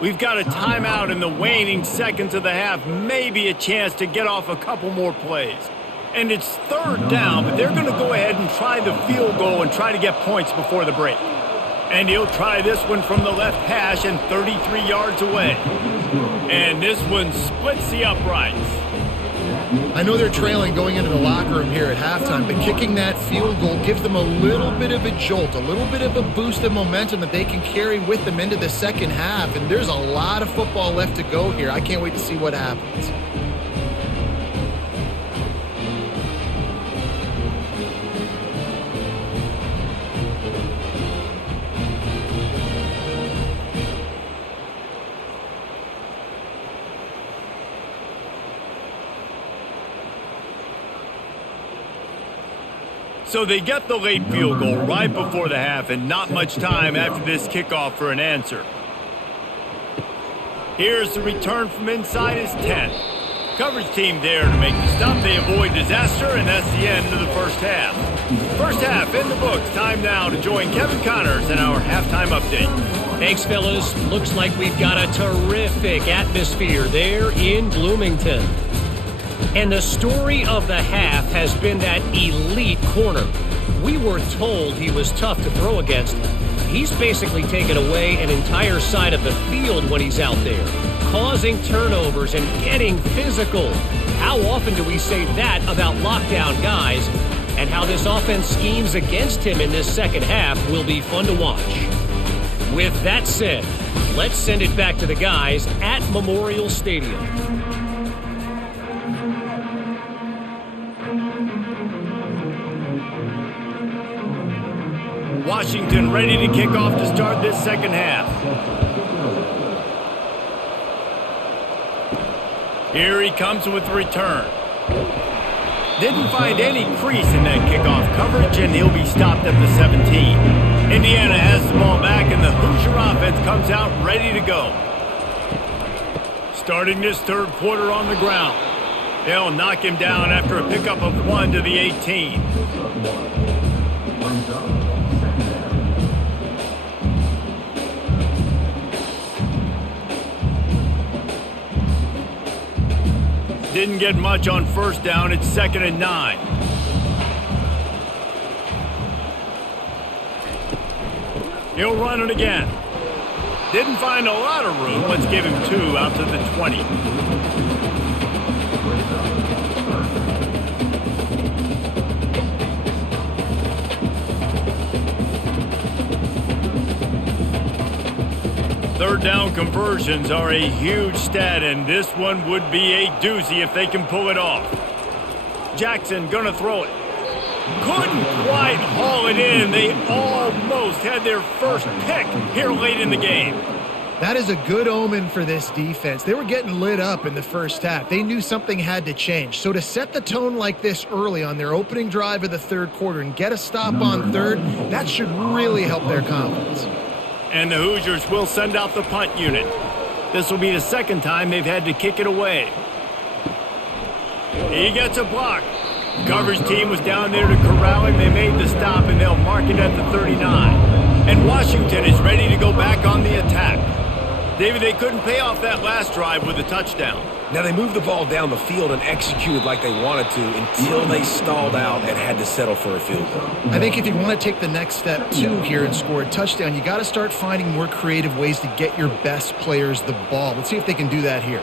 We've got a timeout in the waning seconds of the half. Maybe a chance to get off a couple more plays. And it's third down, but they're going to go ahead and try the field goal and try to get points before the break. And he'll try this one from the left hash and 33 yards away. And this one splits the uprights. I know they're trailing going into the locker room here at halftime, but kicking that field goal gives them a little bit of a jolt, a little bit of a boost of momentum that they can carry with them into the second half. And there's a lot of football left to go here. I can't wait to see what happens. So they get the late field goal right before the half and not much time after this kickoff for an answer. Here's the return from inside his 10. Coverage team there to make the stop. They avoid disaster, and that's the end of the first half. First half in the books. Time now to join Kevin Connors in our halftime update. Thanks, fellas. Looks like we've got a terrific atmosphere there in Bloomington. And the story of the half has been that elite corner. We were told he was tough to throw against. He's basically taken away an entire side of the field when he's out there, causing turnovers and getting physical. How often do we say that about lockdown guys? And how this offense schemes against him in this second half will be fun to watch. With that said, let's send it back to the guys at Memorial Stadium. Washington ready to kick off to start this second half. Here he comes with the return. Didn't find any crease in that kickoff coverage, and he'll be stopped at the 17. Indiana has the ball back, and the Hoosier offense comes out ready to go. Starting this third quarter on the ground. They'll knock him down after a pickup of 1 to the 18. Didn't get much on first down. It's 2nd and 9. He'll run it again. Didn't find a lot of room. Let's give him 2 out to the 20. Third down conversions are a huge stat, and this one would be a doozy if they can pull it off. Jackson gonna throw it. Couldn't quite haul it in. They almost had their first pick here late in the game. That is a good omen for this defense. They were getting lit up in the first half. They knew something had to change. So to set the tone like this early on their opening drive of the third quarter and get a stop on third, that should really help their confidence. And the Hoosiers will send out the punt unit. This will be the second time they've had to kick it away. He gets a block. The coverage team was down there to corral him. They made the stop, and they'll mark it at the 39. And Washington is ready to go back on the attack. David, they couldn't pay off that last drive with a touchdown. Now, they moved the ball down the field and executed like they wanted to until they stalled out and had to settle for a field goal. I think if you want to take the next step, too, here and score a touchdown, you got to start finding more creative ways to get your best players the ball. Let's see if they can do that here.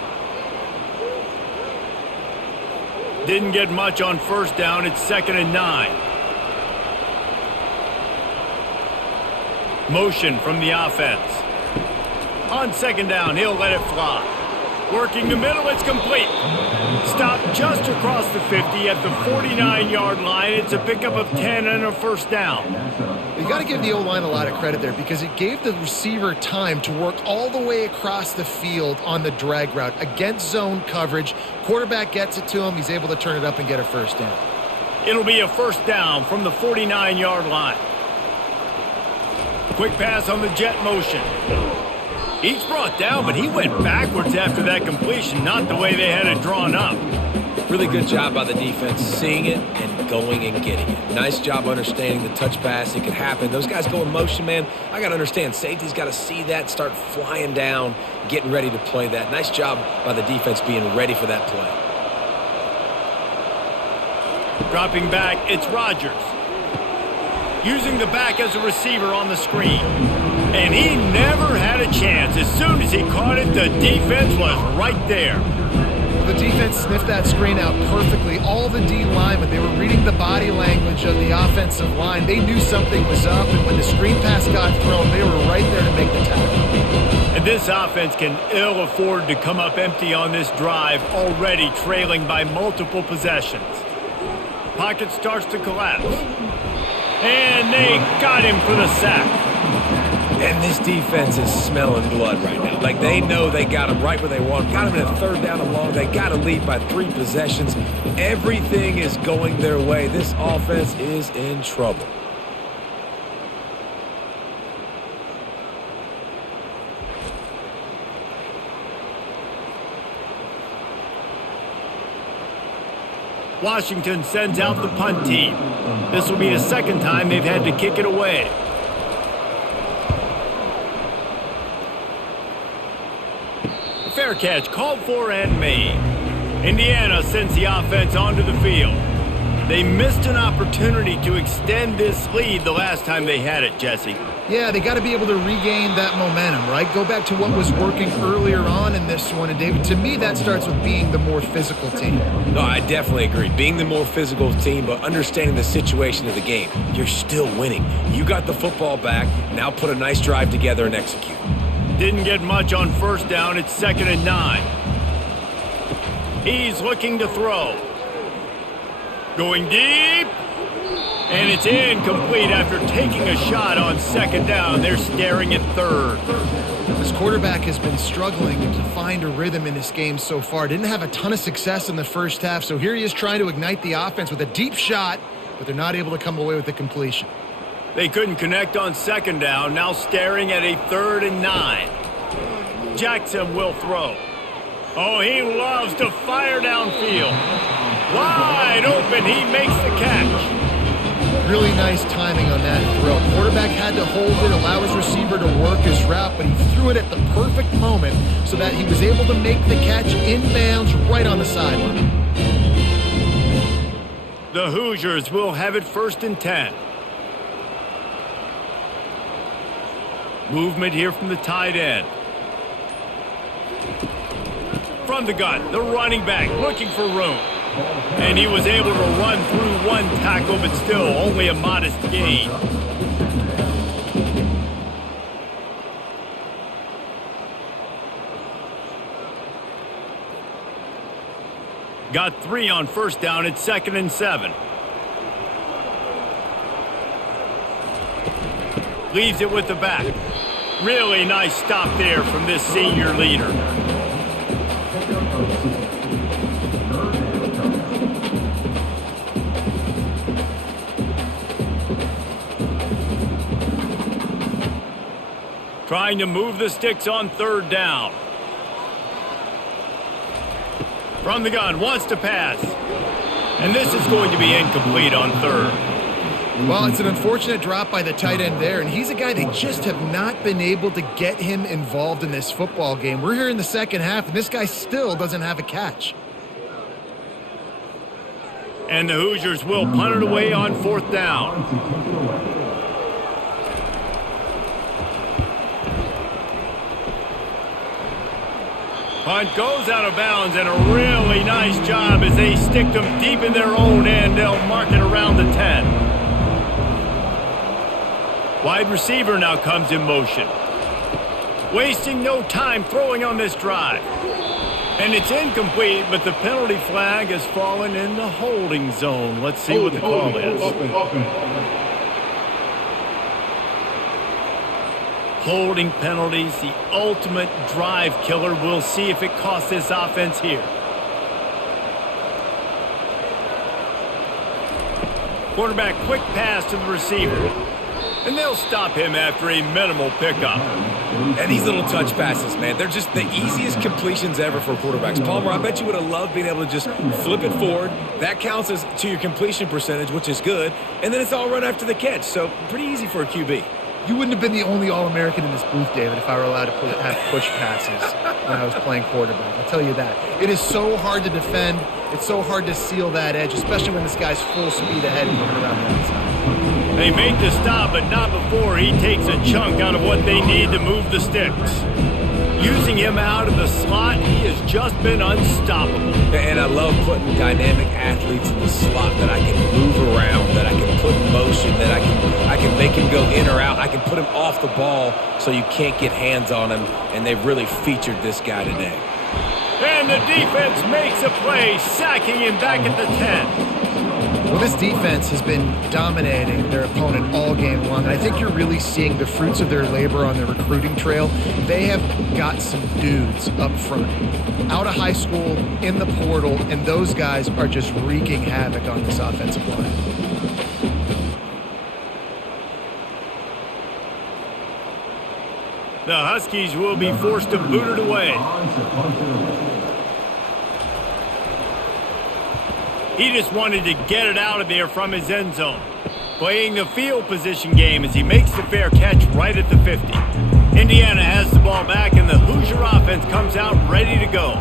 Didn't get much on first down. It's 2nd and 9. Motion from the offense. On second down, he'll let it fly. Working the middle, it's complete. Stopped just across the 50 at the 49-yard line. It's a pickup of 10 and a first down. You got to give the O-line a lot of credit there because it gave the receiver time to work all the way across the field on the drag route against zone coverage. Quarterback gets it to him. He's able to turn it up and get a first down. It'll be a first down from the 49-yard line. Quick pass on the jet motion. He's brought down, but he went backwards after that completion, not the way they had it drawn up. Really good job by the defense, seeing it and going and getting it. Nice job understanding the touch pass. It could happen. Those guys go in motion, man. I got to understand. Safety's got to see that, start flying down, getting ready to play that. Nice job by the defense being ready for that play. Dropping back, it's Rodgers. using the back as a receiver on the screen. And he never had a chance. As soon as he caught it, the defense was right there. The defense sniffed that screen out perfectly. All the D linemen, they were reading the body language of the offensive line. They knew something was up, and when the screen pass got thrown, they were right there to make the tackle. And this offense can ill afford to come up empty on this drive, already trailing by multiple possessions. Pocket starts to collapse. And they got him for the sack. And this defense is smelling blood right now. Like, they know they got him right where they want. Got him in a third down and long. They got to lead by 3 possessions. Everything is going their way. This offense is in trouble. Washington sends out the punt team. This will be the second time they've had to kick it away. Fair catch called for and made. Indiana sends the offense onto the field. They missed an opportunity to extend this lead the last time they had it, Jesse. Yeah, they got to be able to regain that momentum, right? Go back to what was working earlier on in this one. And, David, to me, that starts with being the more physical team. No, I definitely agree. Being the more physical team, but understanding the situation of the game. You're still winning. You got the football back. Now put a nice drive together and execute. Didn't get much on first down. It's 2nd and 9. He's looking to throw. Going deep. And it's incomplete after taking a shot on 2nd down. They're staring at 3rd. This quarterback has been struggling to find a rhythm in this game so far. Didn't have a ton of success in the first half, so here he is trying to ignite the offense with a deep shot, but they're not able to come away with the completion. They couldn't connect on 2nd down, now staring at a 3rd and 9. Jackson will throw. Oh, he loves to fire downfield. Wide open, he makes the catch. Really nice timing on that throw. Quarterback had to hold it, allow his receiver to work his route, but he threw it at the perfect moment so that he was able to make the catch inbounds right on the sideline. The Hoosiers will have it 1st and 10. Movement here from the tight end. From the gun, the running back looking for room. And he was able to run through one tackle, but still only a modest gain. Got 3 on first down at 2nd and 7. Leaves it with the back. Really nice stop there from this senior leader. Trying to move the sticks on 3rd down. From the gun, wants to pass. And this is going to be incomplete on 3rd. Well, it's an unfortunate drop by the tight end there, and he's a guy they just have not been able to get him involved in this football game. We're here in the second half, and this guy still doesn't have a catch. And the Hoosiers will punt it away on 4th down. Punt goes out of bounds, and a really nice job as they stick them deep in their own end. They'll mark it around the 10. Wide receiver now comes in motion. Wasting no time throwing on this drive. And it's incomplete, but the penalty flag has fallen in the holding zone. Let's see what the call is. Holding penalties, the ultimate drive killer. We'll see if it costs this offense here. Quarterback, quick pass to the receiver. And they'll stop him after a minimal pickup. And these little touch passes, man, they're just the easiest completions ever for quarterbacks. Palmer, I bet you would have loved being able to just flip it forward. That counts as to your completion percentage, which is good. And then it's all run after the catch, so pretty easy for a QB. You wouldn't have been the only All-American in this booth, David, if I were allowed to have push passes when I was playing quarterback. I'll tell you that. It is so hard to defend. It's so hard to seal that edge, especially when this guy's full speed ahead and coming around the outside. They make the stop, but not before he takes a chunk out of what they need to move the sticks. Using him out of the slot, he has just been unstoppable. And I love putting dynamic athletes in the slot that I can move around, that I can put in motion, that I can make him go in or out. I can put him off the ball so you can't get hands on him, and they've really featured this guy today. And the defense makes a play, sacking him back at the 10. Well, this defense has been dominating their opponent all game long. And I think you're really seeing the fruits of their labor on the recruiting trail. They have got some dudes up front, out of high school, in the portal, and those guys are just wreaking havoc on this offensive line. The Huskies will be forced to boot it away. He just wanted to get it out of there from his end zone. Playing the field position game as he makes the fair catch right at the 50. Indiana has the ball back and the Hoosier offense comes out ready to go.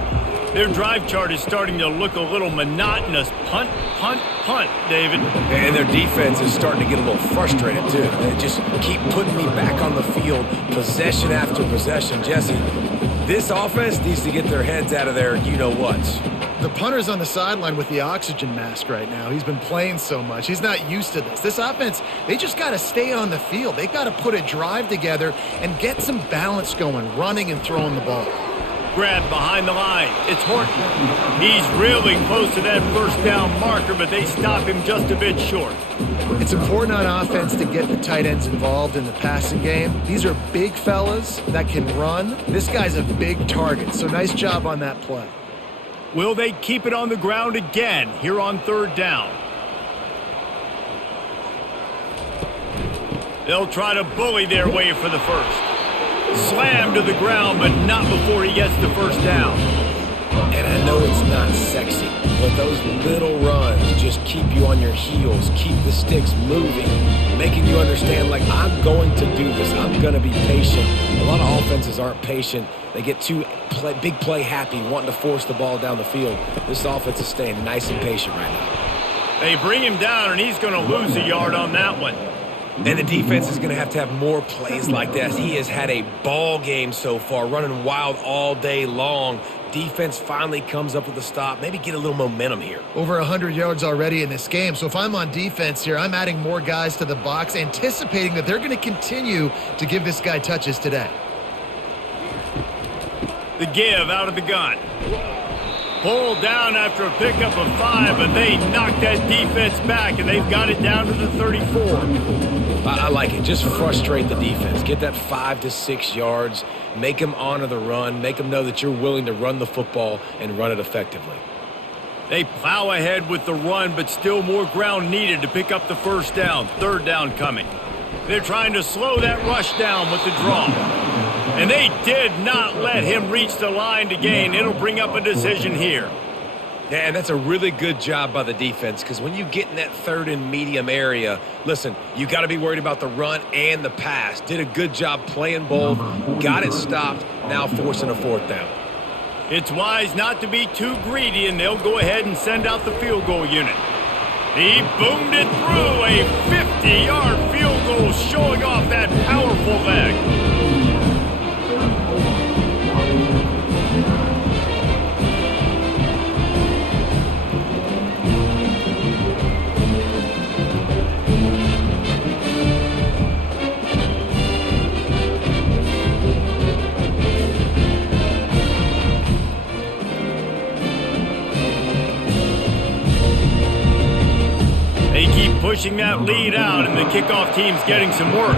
Their drive chart is starting to look a little monotonous. Punt, punt, punt, David. And their defense is starting to get a little frustrated, too. They just keep putting me back on the field, possession after possession. Jesse, this offense needs to get their heads out of their you-know-whats. The punter's on the sideline with the oxygen mask right now. He's been playing so much. He's not used to this. This offense, they just got to stay on the field. They've got to put a drive together and get some balance going, running and throwing the ball. Grab behind the line. It's Horton. He's really close to that first down marker, but they stop him just a bit short. It's important on offense to get the tight ends involved in the passing game. These are big fellas that can run. This guy's a big target, so nice job on that play. Will they keep it on the ground again here on third down? They'll try to bully their way for the first. Slam to the ground, but not before he gets the first down. And I know it's not sexy, but those little runs just keep you on your heels, keep the sticks moving, making you understand, like, I'm going to do this. I'm going to be patient. A lot of offenses aren't patient. They get too big play happy, wanting to force the ball down the field. This offense is staying nice and patient right now. They bring him down, and he's going to lose a yard on that one. And the defense is going to have more plays like that. He has had a ball game so far, running wild all day long. Defense finally comes up with a stop, maybe get a little momentum here. Over 100 yards already in this game, so if I'm on defense here, I'm adding more guys to the box, anticipating that they're going to continue to give this guy touches today. The give out of the gun. Pulled down after a pickup of 5, but they knocked that defense back, and they've got it down to the 34. I like it. Just frustrate the defense. Get that 5 to 6 yards. Make them honor the run. Make them know that you're willing to run the football and run it effectively. They plow ahead with the run, but still more ground needed to pick up the first down. Third down coming. They're trying to slow that rush down with the draw. And they did not let him reach the line to gain. It'll bring up a decision here. Yeah, and that's a really good job by the defense, because when you get in that third and medium area, listen, you got to be worried about the run and the pass. Did a good job playing both, got it stopped, now forcing a fourth down. It's wise not to be too greedy, and they'll go ahead and send out the field goal unit. He boomed it through, a 50-yard field goal, showing off that powerful leg. They keep pushing that lead out, and the kickoff team's getting some work.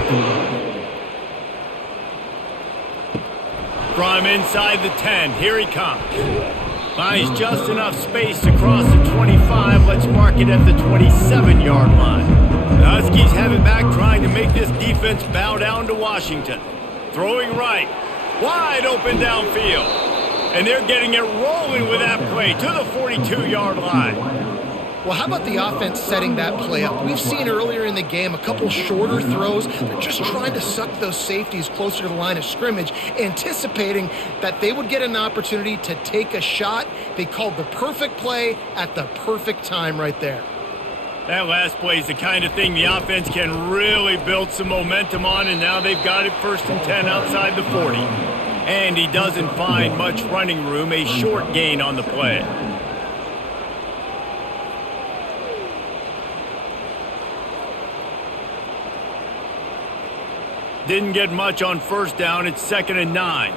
From inside the 10, here he comes. Finds just enough space to cross the 25. Let's mark it at the 27-yard line. The Huskies have it back, trying to make this defense bow down to Washington. Throwing right, wide open downfield. And they're getting it rolling with that play to the 42-yard line. Well, how about the offense setting that play up? We've seen earlier in the game a couple shorter throws. They're just trying to suck those safeties closer to the line of scrimmage, anticipating that they would get an opportunity to take a shot. They called the perfect play at the perfect time right there. That last play is the kind of thing the offense can really build some momentum on, and now they've got it 1st and 10 outside the 40. And he doesn't find much running room, a short gain on the play. Didn't get much on 1st down. It's 2nd and 9.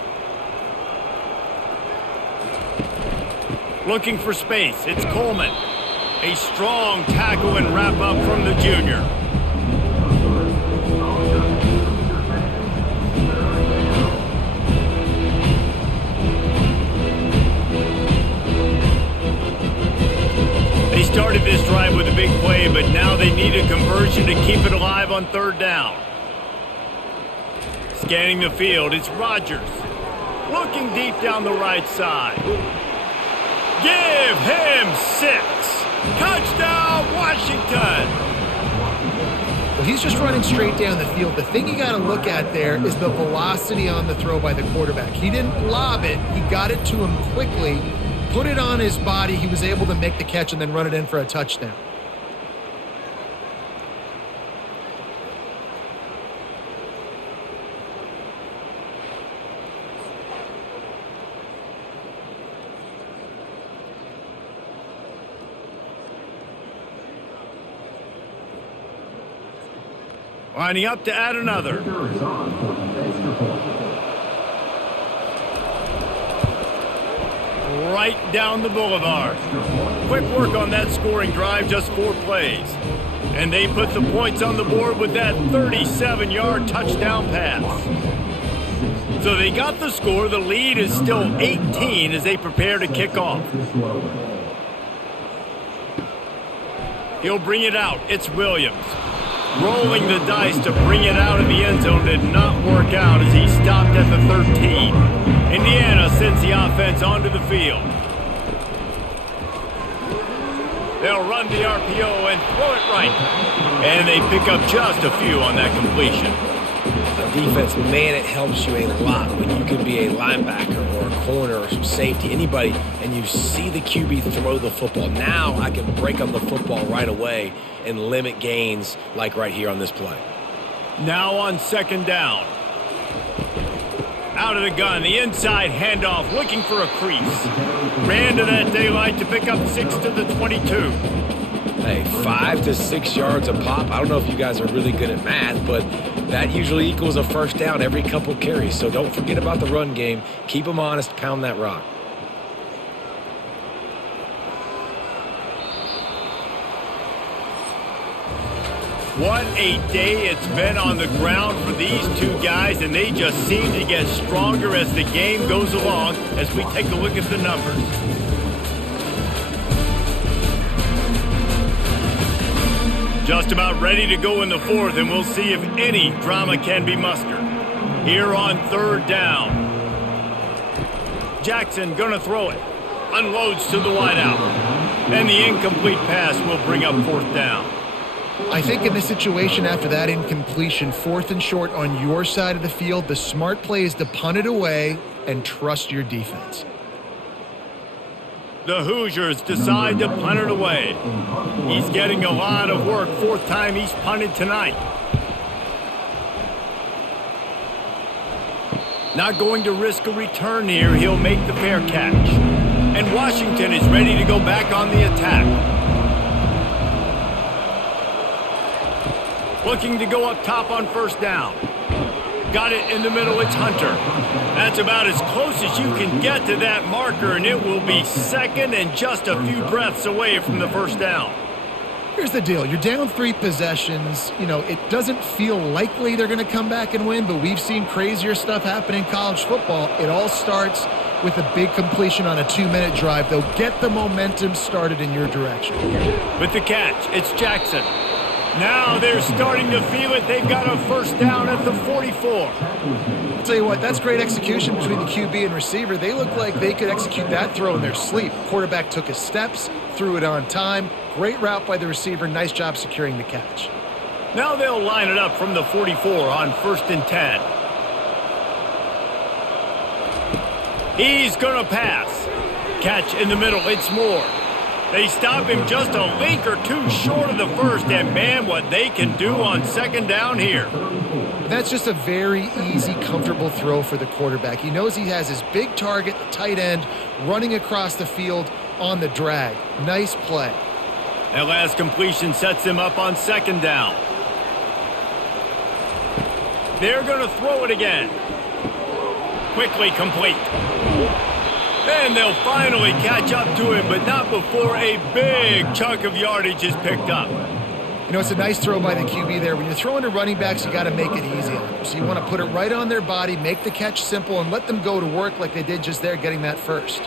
Looking for space. It's Coleman. A strong tackle and wrap up from the junior. They started this drive with a big play, but now they need a conversion to keep it alive on 3rd down. Scanning the field, it's Rodgers. Looking deep down the right side. Give him 6. Touchdown, Washington! Well, he's just running straight down the field. The thing you got to look at there is the velocity on the throw by the quarterback. He didn't lob it. He got it to him quickly, put it on his body. He was able to make the catch and then run it in for a touchdown. Lining up to add another. Right down the boulevard. Quick work on that scoring drive, just 4 plays. And they put the points on the board with that 37-yard touchdown pass. So they got the score. The lead is still 18 as they prepare to kick off. He'll bring it out. It's Williams. Rolling the dice to bring it out of the end zone did not work out as he stopped at the 13. Indiana sends the offense onto the field. They'll run the RPO and throw it right. And they pick up just a few on that completion. Defense, man, it helps you a lot when you can be a linebacker or a corner or some safety, anybody, and you see the QB throw the football. Now I can break on the football right away and limit gains like right here on this play. Now on 2nd down. Out of the gun, the inside handoff, looking for a crease. Ran to that daylight to pick up 6 to the 22. Hey, 5 to 6 yards a pop. I don't know if you guys are really good at math, but that usually equals a 1st down every couple carries. So don't forget about the run game. Keep them honest. Pound that rock. What a day it's been on the ground for these two guys, and they just seem to get stronger as the game goes along as we take a look at the numbers. Just about ready to go in the 4th, and we'll see if any drama can be mustered. Here on 3rd down. Jackson gonna throw it. Unloads to the wideout. And the incomplete pass will bring up 4th down. I think in this situation after that incompletion, 4th and short on your side of the field, the smart play is to punt it away and trust your defense. The Hoosiers decide to punt it away. He's getting a lot of work. 4th time he's punted tonight. Not going to risk a return here. He'll make the fair catch. And Washington is ready to go back on the attack. Looking to go up top on 1st down. Got it in the middle, it's Hunter. That's about as close as you can get to that marker, and it will be 2nd and just a few breaths away from the 1st down. Here's the deal. You're down 3 possessions. You know, it doesn't feel likely they're going to come back and win, but we've seen crazier stuff happen in college football. It all starts with a big completion on a 2-minute drive. They'll get the momentum started in your direction. With the catch, it's Jackson. Now they're starting to feel it. They've got a 1st down at the 44. I'll tell you what, that's great execution between the QB and receiver. They look like they could execute that throw in their sleep. Quarterback took his steps, threw it on time. Great route by the receiver. Nice job securing the catch. Now they'll line it up from the 44 on 1st and 10. He's going to pass. Catch in the middle. It's Moore. They stop him just a link or two short of the first, and man, what they can do on second down here. That's just a very easy, comfortable throw for the quarterback. He knows he has his big target, the tight end, running across the field on the drag. Nice play. That last completion sets them up on second down. They're going to throw it again. Quickly complete. And they'll finally catch up to him, but not before a big chunk of yardage is picked up. You know, it's a nice throw by the QB there. When you're throwing to running backs, you got to make it easy on them. So you want to put it right on their body, make the catch simple, and let them go to work like they did just there, getting that first.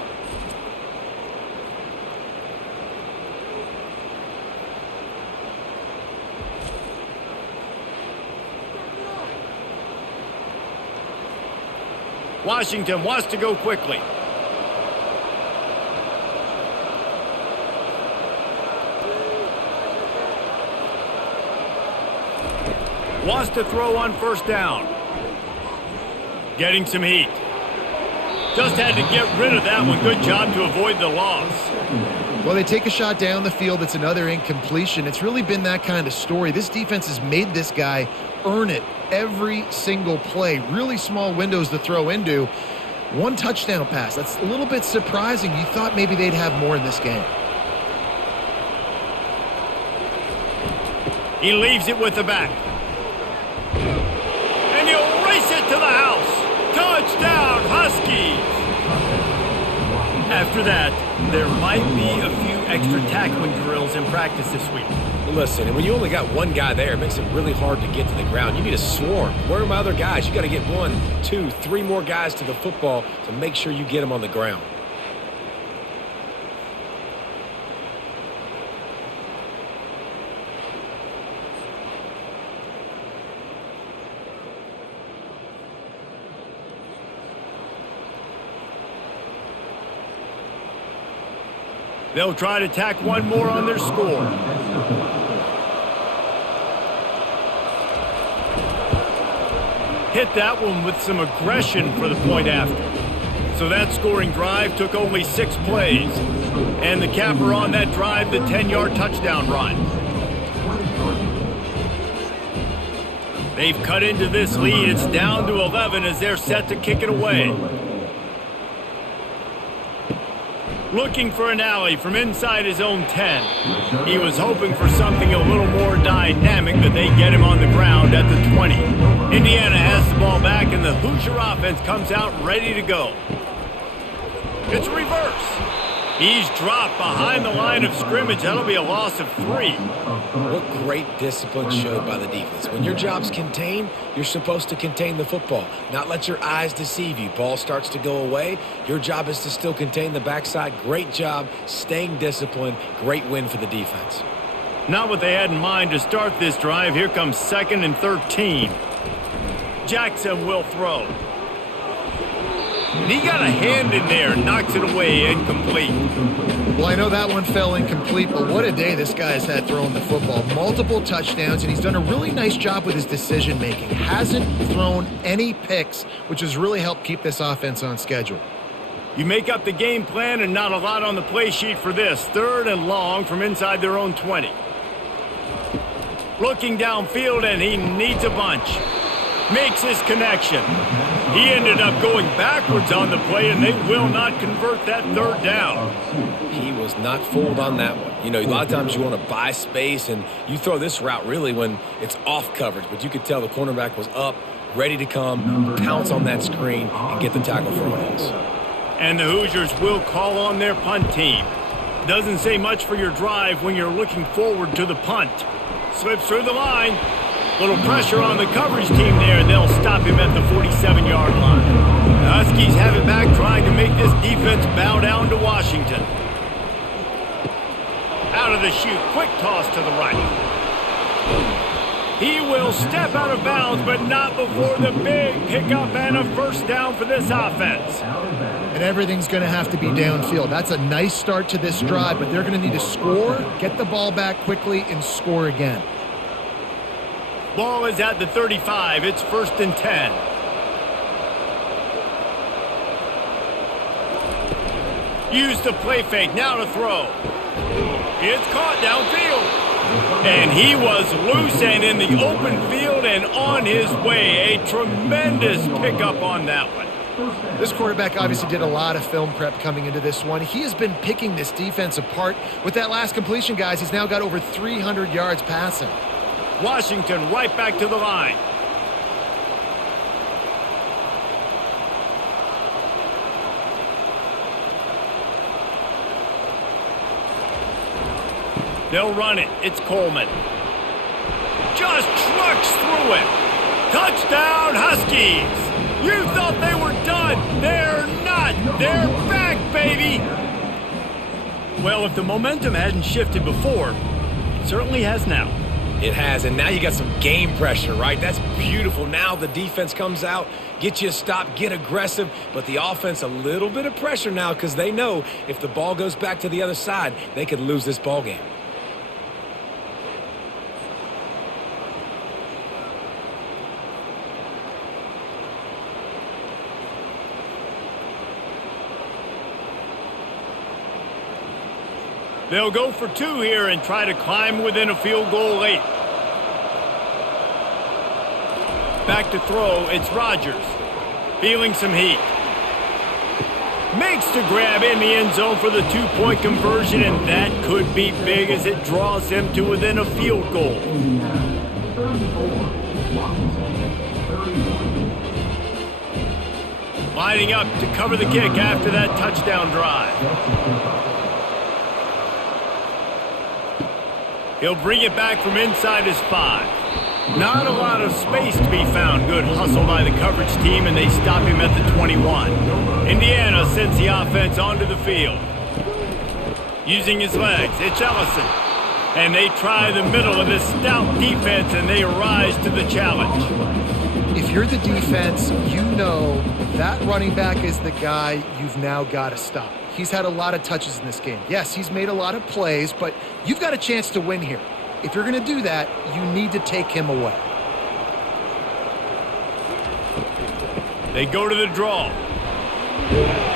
Washington wants to go quickly. Wants to throw on first down. Getting some heat. Just had to get rid of that one. Good job to avoid the loss. Well, they take a shot down the field. It's another incompletion. It's really been that kind of story. This defense has made this guy earn it every single play. Really small windows to throw into. One touchdown pass. That's a little bit surprising. You thought maybe they'd have more in this game. He leaves it with the back. And he'll race it to the house. Touchdown, Huskies! After that, there might be a few extra tackling drills in practice this week. Listen, and when you only got one guy there, it makes it really hard to get to the ground. You need a swarm. Where are my other guys? You got to get 1, 2, 3 more guys to the football to make sure you get them on the ground. They'll try to tack one more on their score. Hit that one with some aggression for the point after. So that scoring drive took only 6 plays. And the capper on that drive, the 10-yard touchdown run. They've cut into this lead. It's down to 11 as they're set to kick it away. Looking for an alley from inside his own 10. He was hoping for something a little more dynamic, but they get him on the ground at the 20. Indiana has the ball back, and the Hoosier offense comes out ready to go. It's reverse. He's dropped behind the line of scrimmage. That'll be a loss of 3. What great discipline showed by the defense. When your job's contained, you're supposed to contain the football, not let your eyes deceive you. Ball starts to go away. Your job is to still contain the backside. Great job staying disciplined. Great win for the defense. Not what they had in mind to start this drive. Here comes 2nd and 13. Jackson will throw. And he got a hand in there, knocks it away, incomplete. Well, I know that one fell incomplete, but what a day this guy has had throwing the football. Multiple touchdowns, and he's done a really nice job with his decision-making. Hasn't thrown any picks, which has really helped keep this offense on schedule. You make up the game plan and not a lot on the play sheet for this. 3rd and long from inside their own 20. Looking downfield, and he needs a bunch. Makes his connection. He ended up going backwards on the play, and they will not convert that 3rd down. He was not fooled on that one. You know, a lot of times you want to buy space, and you throw this route really when it's off coverage, but you could tell the cornerback was up, ready to come, pounce on that screen, and get the tackle for a loss. And the Hoosiers will call on their punt team. Doesn't say much for your drive when you're looking forward to the punt. Slips through the line. Little pressure on the coverage team there, and they'll stop him at the 47-yard line. The Huskies have it back, trying to make this defense bow down to Washington. Out of the chute, quick toss to the right. He will step out of bounds, but not before the big pickup and a first down for this offense. And everything's going to have to be downfield. That's a nice start to this drive, but they're going to need to score, get the ball back quickly, and score again. Ball is at the 35. It's 1st and 10. Use the play fake. Now to throw. It's caught downfield. And he was loose and in the open field and on his way. A tremendous pickup on that one. This quarterback obviously did a lot of film prep coming into this one. He has been picking this defense apart. With that last completion, guys, he's now got over 300 yards passing. Washington right back to the line. They'll run it. It's Coleman. Just trucks through it. Touchdown, Huskies. You thought they were done. They're not. They're back, baby. Well, if the momentum hadn't shifted before, it certainly has now. It has, and now you got some game pressure, right? That's beautiful. Now the defense comes out, get you a stop, get aggressive, but the offense a little bit of pressure now because they know if the ball goes back to the other side, they could lose this ball game. They'll go for two here and try to climb within a field goal late. Back to throw, it's Rodgers. Feeling some heat. Makes the grab in the end zone for the two-point conversion, and that could be big as it draws him to within a field goal. Lining up to cover the kick after that touchdown drive. He'll bring it back from inside his 5. Not a lot of space to be found. Good hustle by the coverage team, and they stop him at the 21. Indiana sends the offense onto the field. Using his legs, it's Ellison. And they try the middle of this stout defense, and they rise to the challenge. If you're the defense, you know that running back is the guy you've now got to stop. He's had a lot of touches in this game. Yes, he's made a lot of plays, but you've got a chance to win here. If you're going to do that, you need to take him away. They go to the draw.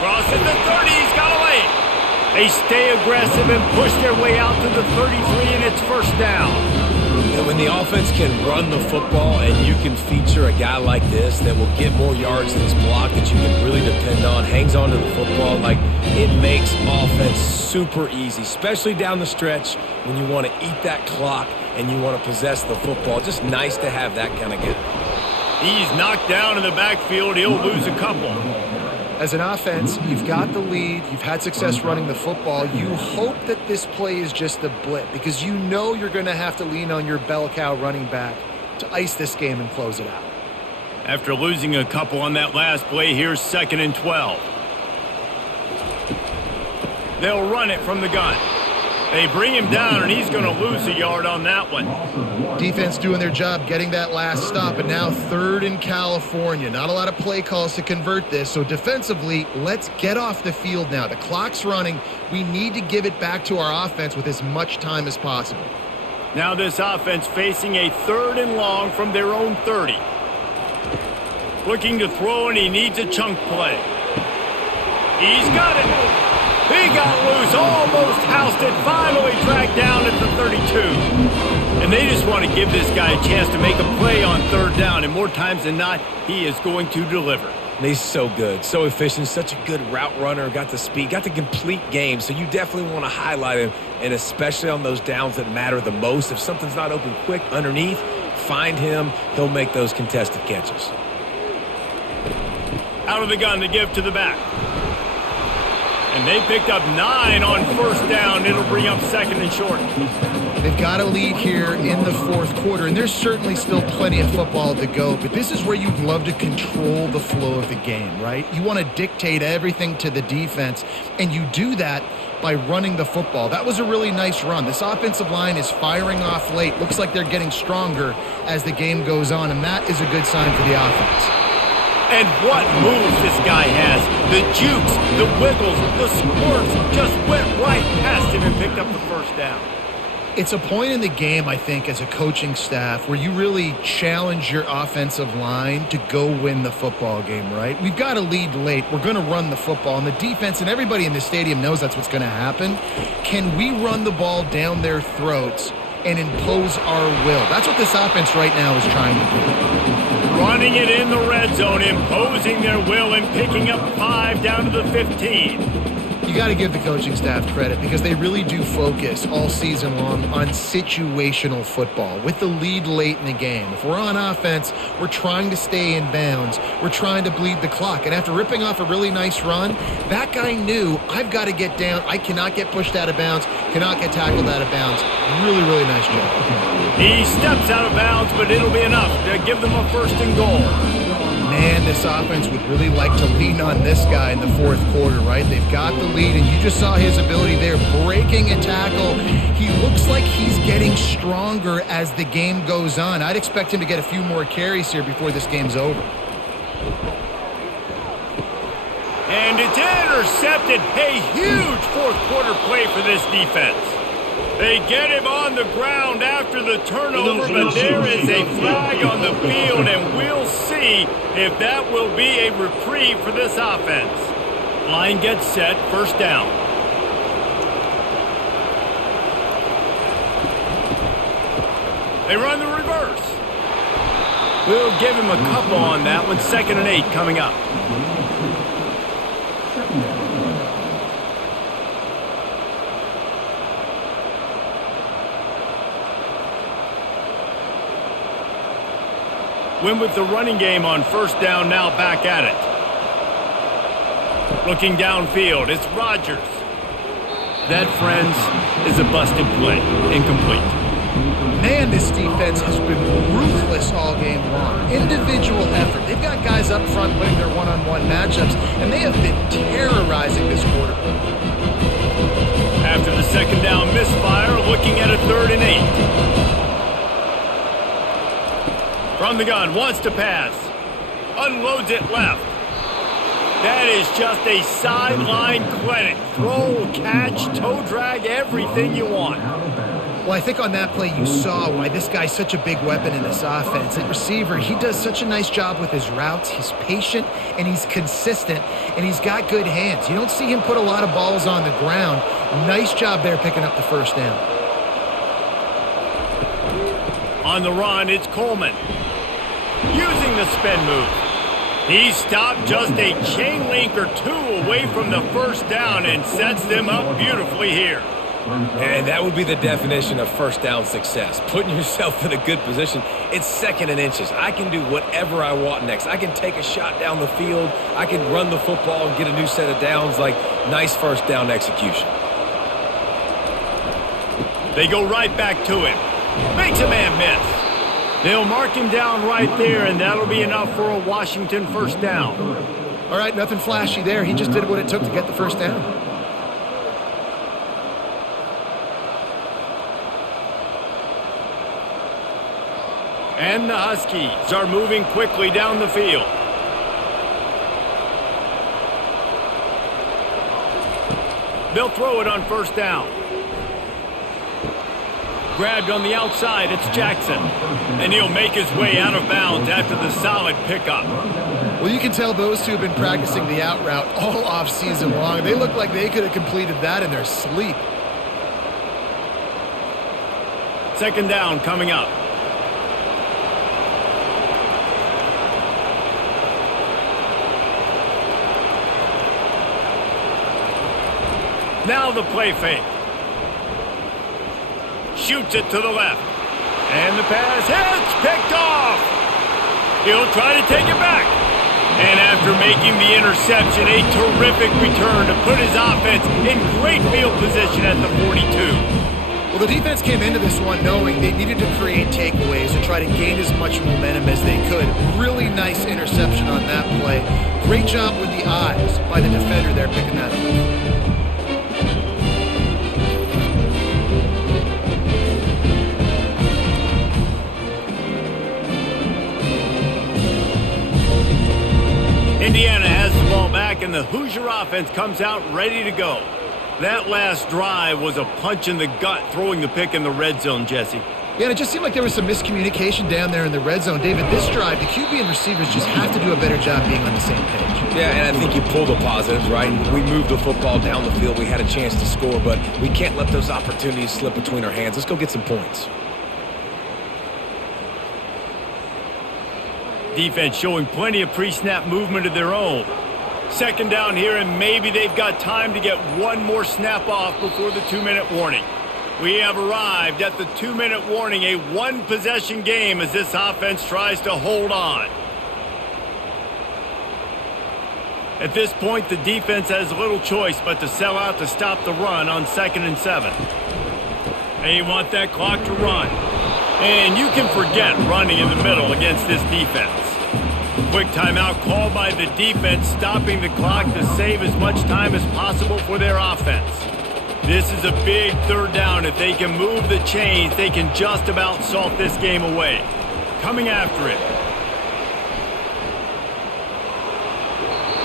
Crosses the 30, he's got away. They stay aggressive and push their way out to the 33, and it's first down. And when the offense can run the football and you can feature a guy like this that will get more yards than his block that you can really depend on, hangs on to the football, like it makes offense super easy, especially down the stretch when you want to eat that clock and you want to possess the football. Just nice to have that kind of guy. He's knocked down in the backfield. He'll lose a couple. As an offense, you've got the lead. You've had success running the football. You hope that this play is just a blip because you know you're going to have to lean on your bell cow running back to ice this game and close it out. After losing a couple on that last play, here's 2nd and 12. They'll run it from the gun. They bring him down, and he's going to lose a yard on that one. Defense doing their job getting that last stop, and now 3rd in California. Not a lot of play calls to convert this, so defensively, let's get off the field now. The clock's running. We need to give it back to our offense with as much time as possible. Now this offense facing a 3rd and long from their own 30. Looking to throw, and he needs a chunk play. He's got it. He got loose, almost housed it, finally tracked down at the 32. And they just want to give this guy a chance to make a play on 3rd down, and more times than not, he is going to deliver. And he's so good, so efficient, such a good route runner, got the speed, got the complete game, so you definitely want to highlight him, and especially on those downs that matter the most. If something's not open quick underneath, find him, he'll make those contested catches. Out of the gun to give to the back. And they picked up 9 on 1st down. It'll bring up 2nd and short. They've got a lead here in the 4th quarter, and there's certainly still plenty of football to go, but this is where you'd love to control the flow of the game, right? You want to dictate everything to the defense, and you do that by running the football. That was a really nice run. This offensive line is firing off late. Looks like they're getting stronger as the game goes on, and that is a good sign for the offense. And what moves this guy has. The jukes, the wiggles, the squirts just went right past him and picked up the 1st down. It's a point in the game, I think, as a coaching staff where you really challenge your offensive line to go win the football game, right? We've got to lead late. We're going to run the football. And the defense and everybody in the stadium knows that's what's going to happen. Can we run the ball down their throats and impose our will? That's what this offense right now is trying to do. Running it in the red zone, imposing their will and picking up 5 down to the 15. You got to give the coaching staff credit because they really do focus all season long on situational football with the lead late in the game. If we're on offense, we're trying to stay in bounds. We're trying to bleed the clock. And after ripping off a really nice run, that guy knew, I've got to get down. I cannot get pushed out of bounds, cannot get tackled out of bounds. Really, really nice job. He steps out of bounds, but it'll be enough to give them a 1st and goal. Man, this offense would really like to lean on this guy in the 4th quarter, right? They've got the lead, and you just saw his ability there, breaking a tackle. He looks like he's getting stronger as the game goes on. I'd expect him to get a few more carries here before this game's over. And it's intercepted. A huge 4th quarter play for this defense. They get him on the ground after the turnover, but there is a flag on the field, and we'll see if that will be a reprieve for this offense. Line gets set, 1st down. They run the reverse. We'll give him a couple on that one. 2nd and 8 coming up. Win with the running game on 1st down, now back at it. Looking downfield, it's Rodgers. That, friends, is a busted play. Incomplete. Man, this defense has been ruthless all game long. Individual effort. They've got guys up front winning their one-on-one matchups, and they have been terrorizing this quarterback. After the 2nd down misfire, looking at a 3rd and 8. From the gun, wants to pass. Unloads it left. That is just a sideline clinic. Throw, catch, toe drag, everything you want. Well, I think on that play you saw why this guy's such a big weapon in this offense. At receiver, he does such a nice job with his routes. He's patient, and he's consistent, and he's got good hands. You don't see him put a lot of balls on the ground. Nice job there picking up the 1st down. On the run, it's Coleman. Using the spin move. He stopped just a chain link or 2 away from the 1st down and sets them up beautifully here. And that would be the definition of 1st down success. Putting yourself in a good position. It's 2nd and inches. I can do whatever I want next. I can take a shot down the field. I can run the football and get a new set of downs. Like, nice 1st down execution. They go right back to him. Makes a man miss. They'll mark him down right there, and that'll be enough for a Washington 1st down. All right, nothing flashy there. He just did what it took to get the 1st down. And the Huskies are moving quickly down the field. They'll throw it on 1st down. Grabbed on the outside, it's Jackson. And he'll make his way out of bounds after the solid pickup. Well, you can tell those two have been practicing the out route all off season long. They look like they could have completed that in their sleep. 2nd down coming up. Now the play fake. Shoots it to the left. And the pass hits, picked off. He'll try to take it back. And after making the interception, a terrific return to put his offense in great field position at the 42. Well, the defense came into this one knowing they needed to create takeaways and try to gain as much momentum as they could. Really nice interception on that play. Great job with the eyes by the defender there picking that up. Indiana has the ball back, and the Hoosier offense comes out ready to go. That last drive was a punch in the gut, throwing the pick in the red zone, Jesse. Yeah, and it just seemed like there was some miscommunication down there in the red zone. David, this drive, the QB and receivers just have to do a better job being on the same page. Yeah, and I think you pull the positives, right? We moved the football down the field. We had a chance to score, but we can't let those opportunities slip between our hands. Let's go get some points. Defense showing plenty of pre-snap movement of their own. Second down here, and maybe they've got time to get one more snap off before the 2-minute warning. We have arrived at the 2-minute warning, a one-possession game as this offense tries to hold on. At this point, the defense has little choice but to sell out to stop the run on 2nd and 7. They want that clock to run. And you can forget running in the middle against this defense. Quick timeout called by the defense, stopping the clock to save as much time as possible for their offense. This is a big third down. If they can move the chains, they can just about salt this game away. Coming after it.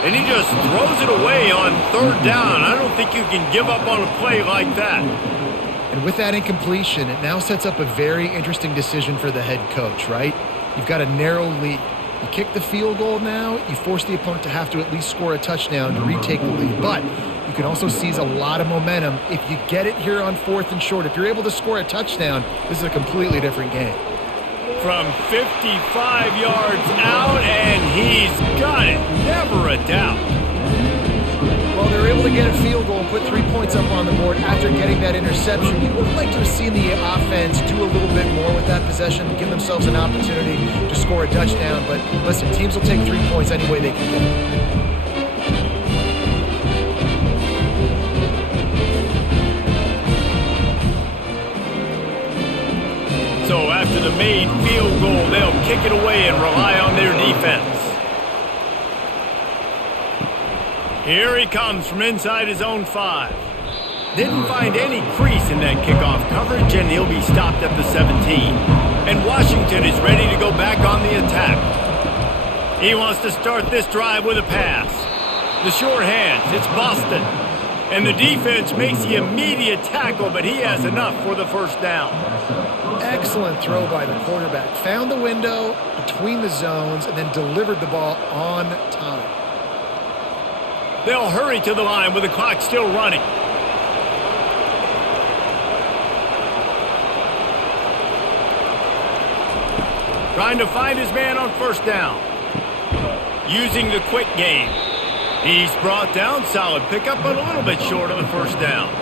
And he just throws it away on third down. I don't think you can give up on a play like that. And with that incompletion, it now sets up a very interesting decision for the head coach, right? You've got a narrow lead. You kick the field goal now, you force the opponent to have to at least score a touchdown to retake the lead. But you can also seize a lot of momentum if you get it here on 4th and short. If you're able to score a touchdown, this is a completely different game. From 55 yards out, and he's got it. Never a doubt. Well, they're able to get a field goal and put 3 points up on the board after getting that interception. You would like to have seen the offense do a little bit more with that possession, give themselves an opportunity to score a touchdown. But listen, teams will take 3 points any way they can get it. So after the made field goal, they'll kick it away and rely on their defense. Here he comes from inside his own 5. Didn't find any crease in that kickoff coverage, and he'll be stopped at the 17. And Washington is ready to go back on the attack. He wants to start this drive with a pass. The short hands, it's Boston. And the defense makes the immediate tackle, but he has enough for the first down. Excellent throw by the quarterback. Found the window between the zones and then delivered the ball on time. They'll hurry to the line with the clock still running. Trying to find his man on first down. Using the quick game. He's brought down, solid pickup, but a little bit short of the first down.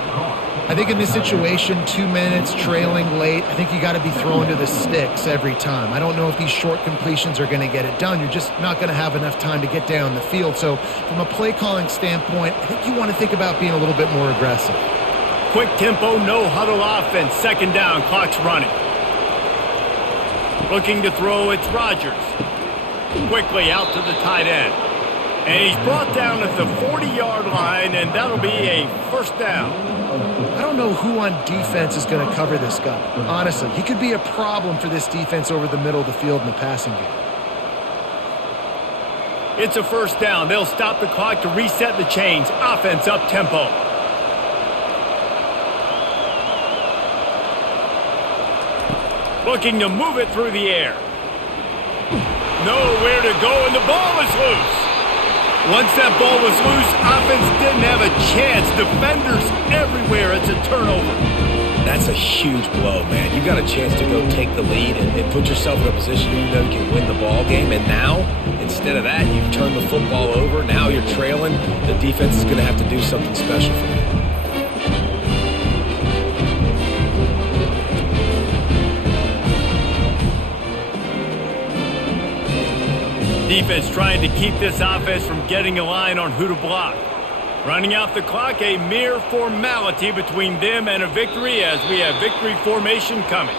I think in this situation, 2 minutes, trailing late, I think you got to be throwing to the sticks every time. I don't know if these short completions are going to get it done. You're just not going to have enough time to get down the field. So from a play calling standpoint, I think you want to think about being a little bit more aggressive. Quick tempo, no huddle offense. Second down, clock's running. Looking to throw, it's Rodgers. Quickly out to the tight end. And he's brought down at the 40-yard line, and that'll be a first down. I don't know who on defense is going to cover this guy. Honestly, he could be a problem for this defense over the middle of the field in the passing game. It's a first down. They'll stop the clock to reset the chains. Offense up tempo. Looking to move it through the air. Nowhere to go, and the ball is loose. Once that ball was loose, offense didn't have a chance. Defenders everywhere. It's a turnover. That's a huge blow, man. You got a chance to go take the lead and put yourself in a position you know you can win the ball game. And now, instead of that, you've turned the football over. Now you're trailing. The defense is going to have to do something special for you. Defense trying to keep this offense from getting a line on who to block. Running out the clock, a mere formality between them and a victory as we have victory formation coming.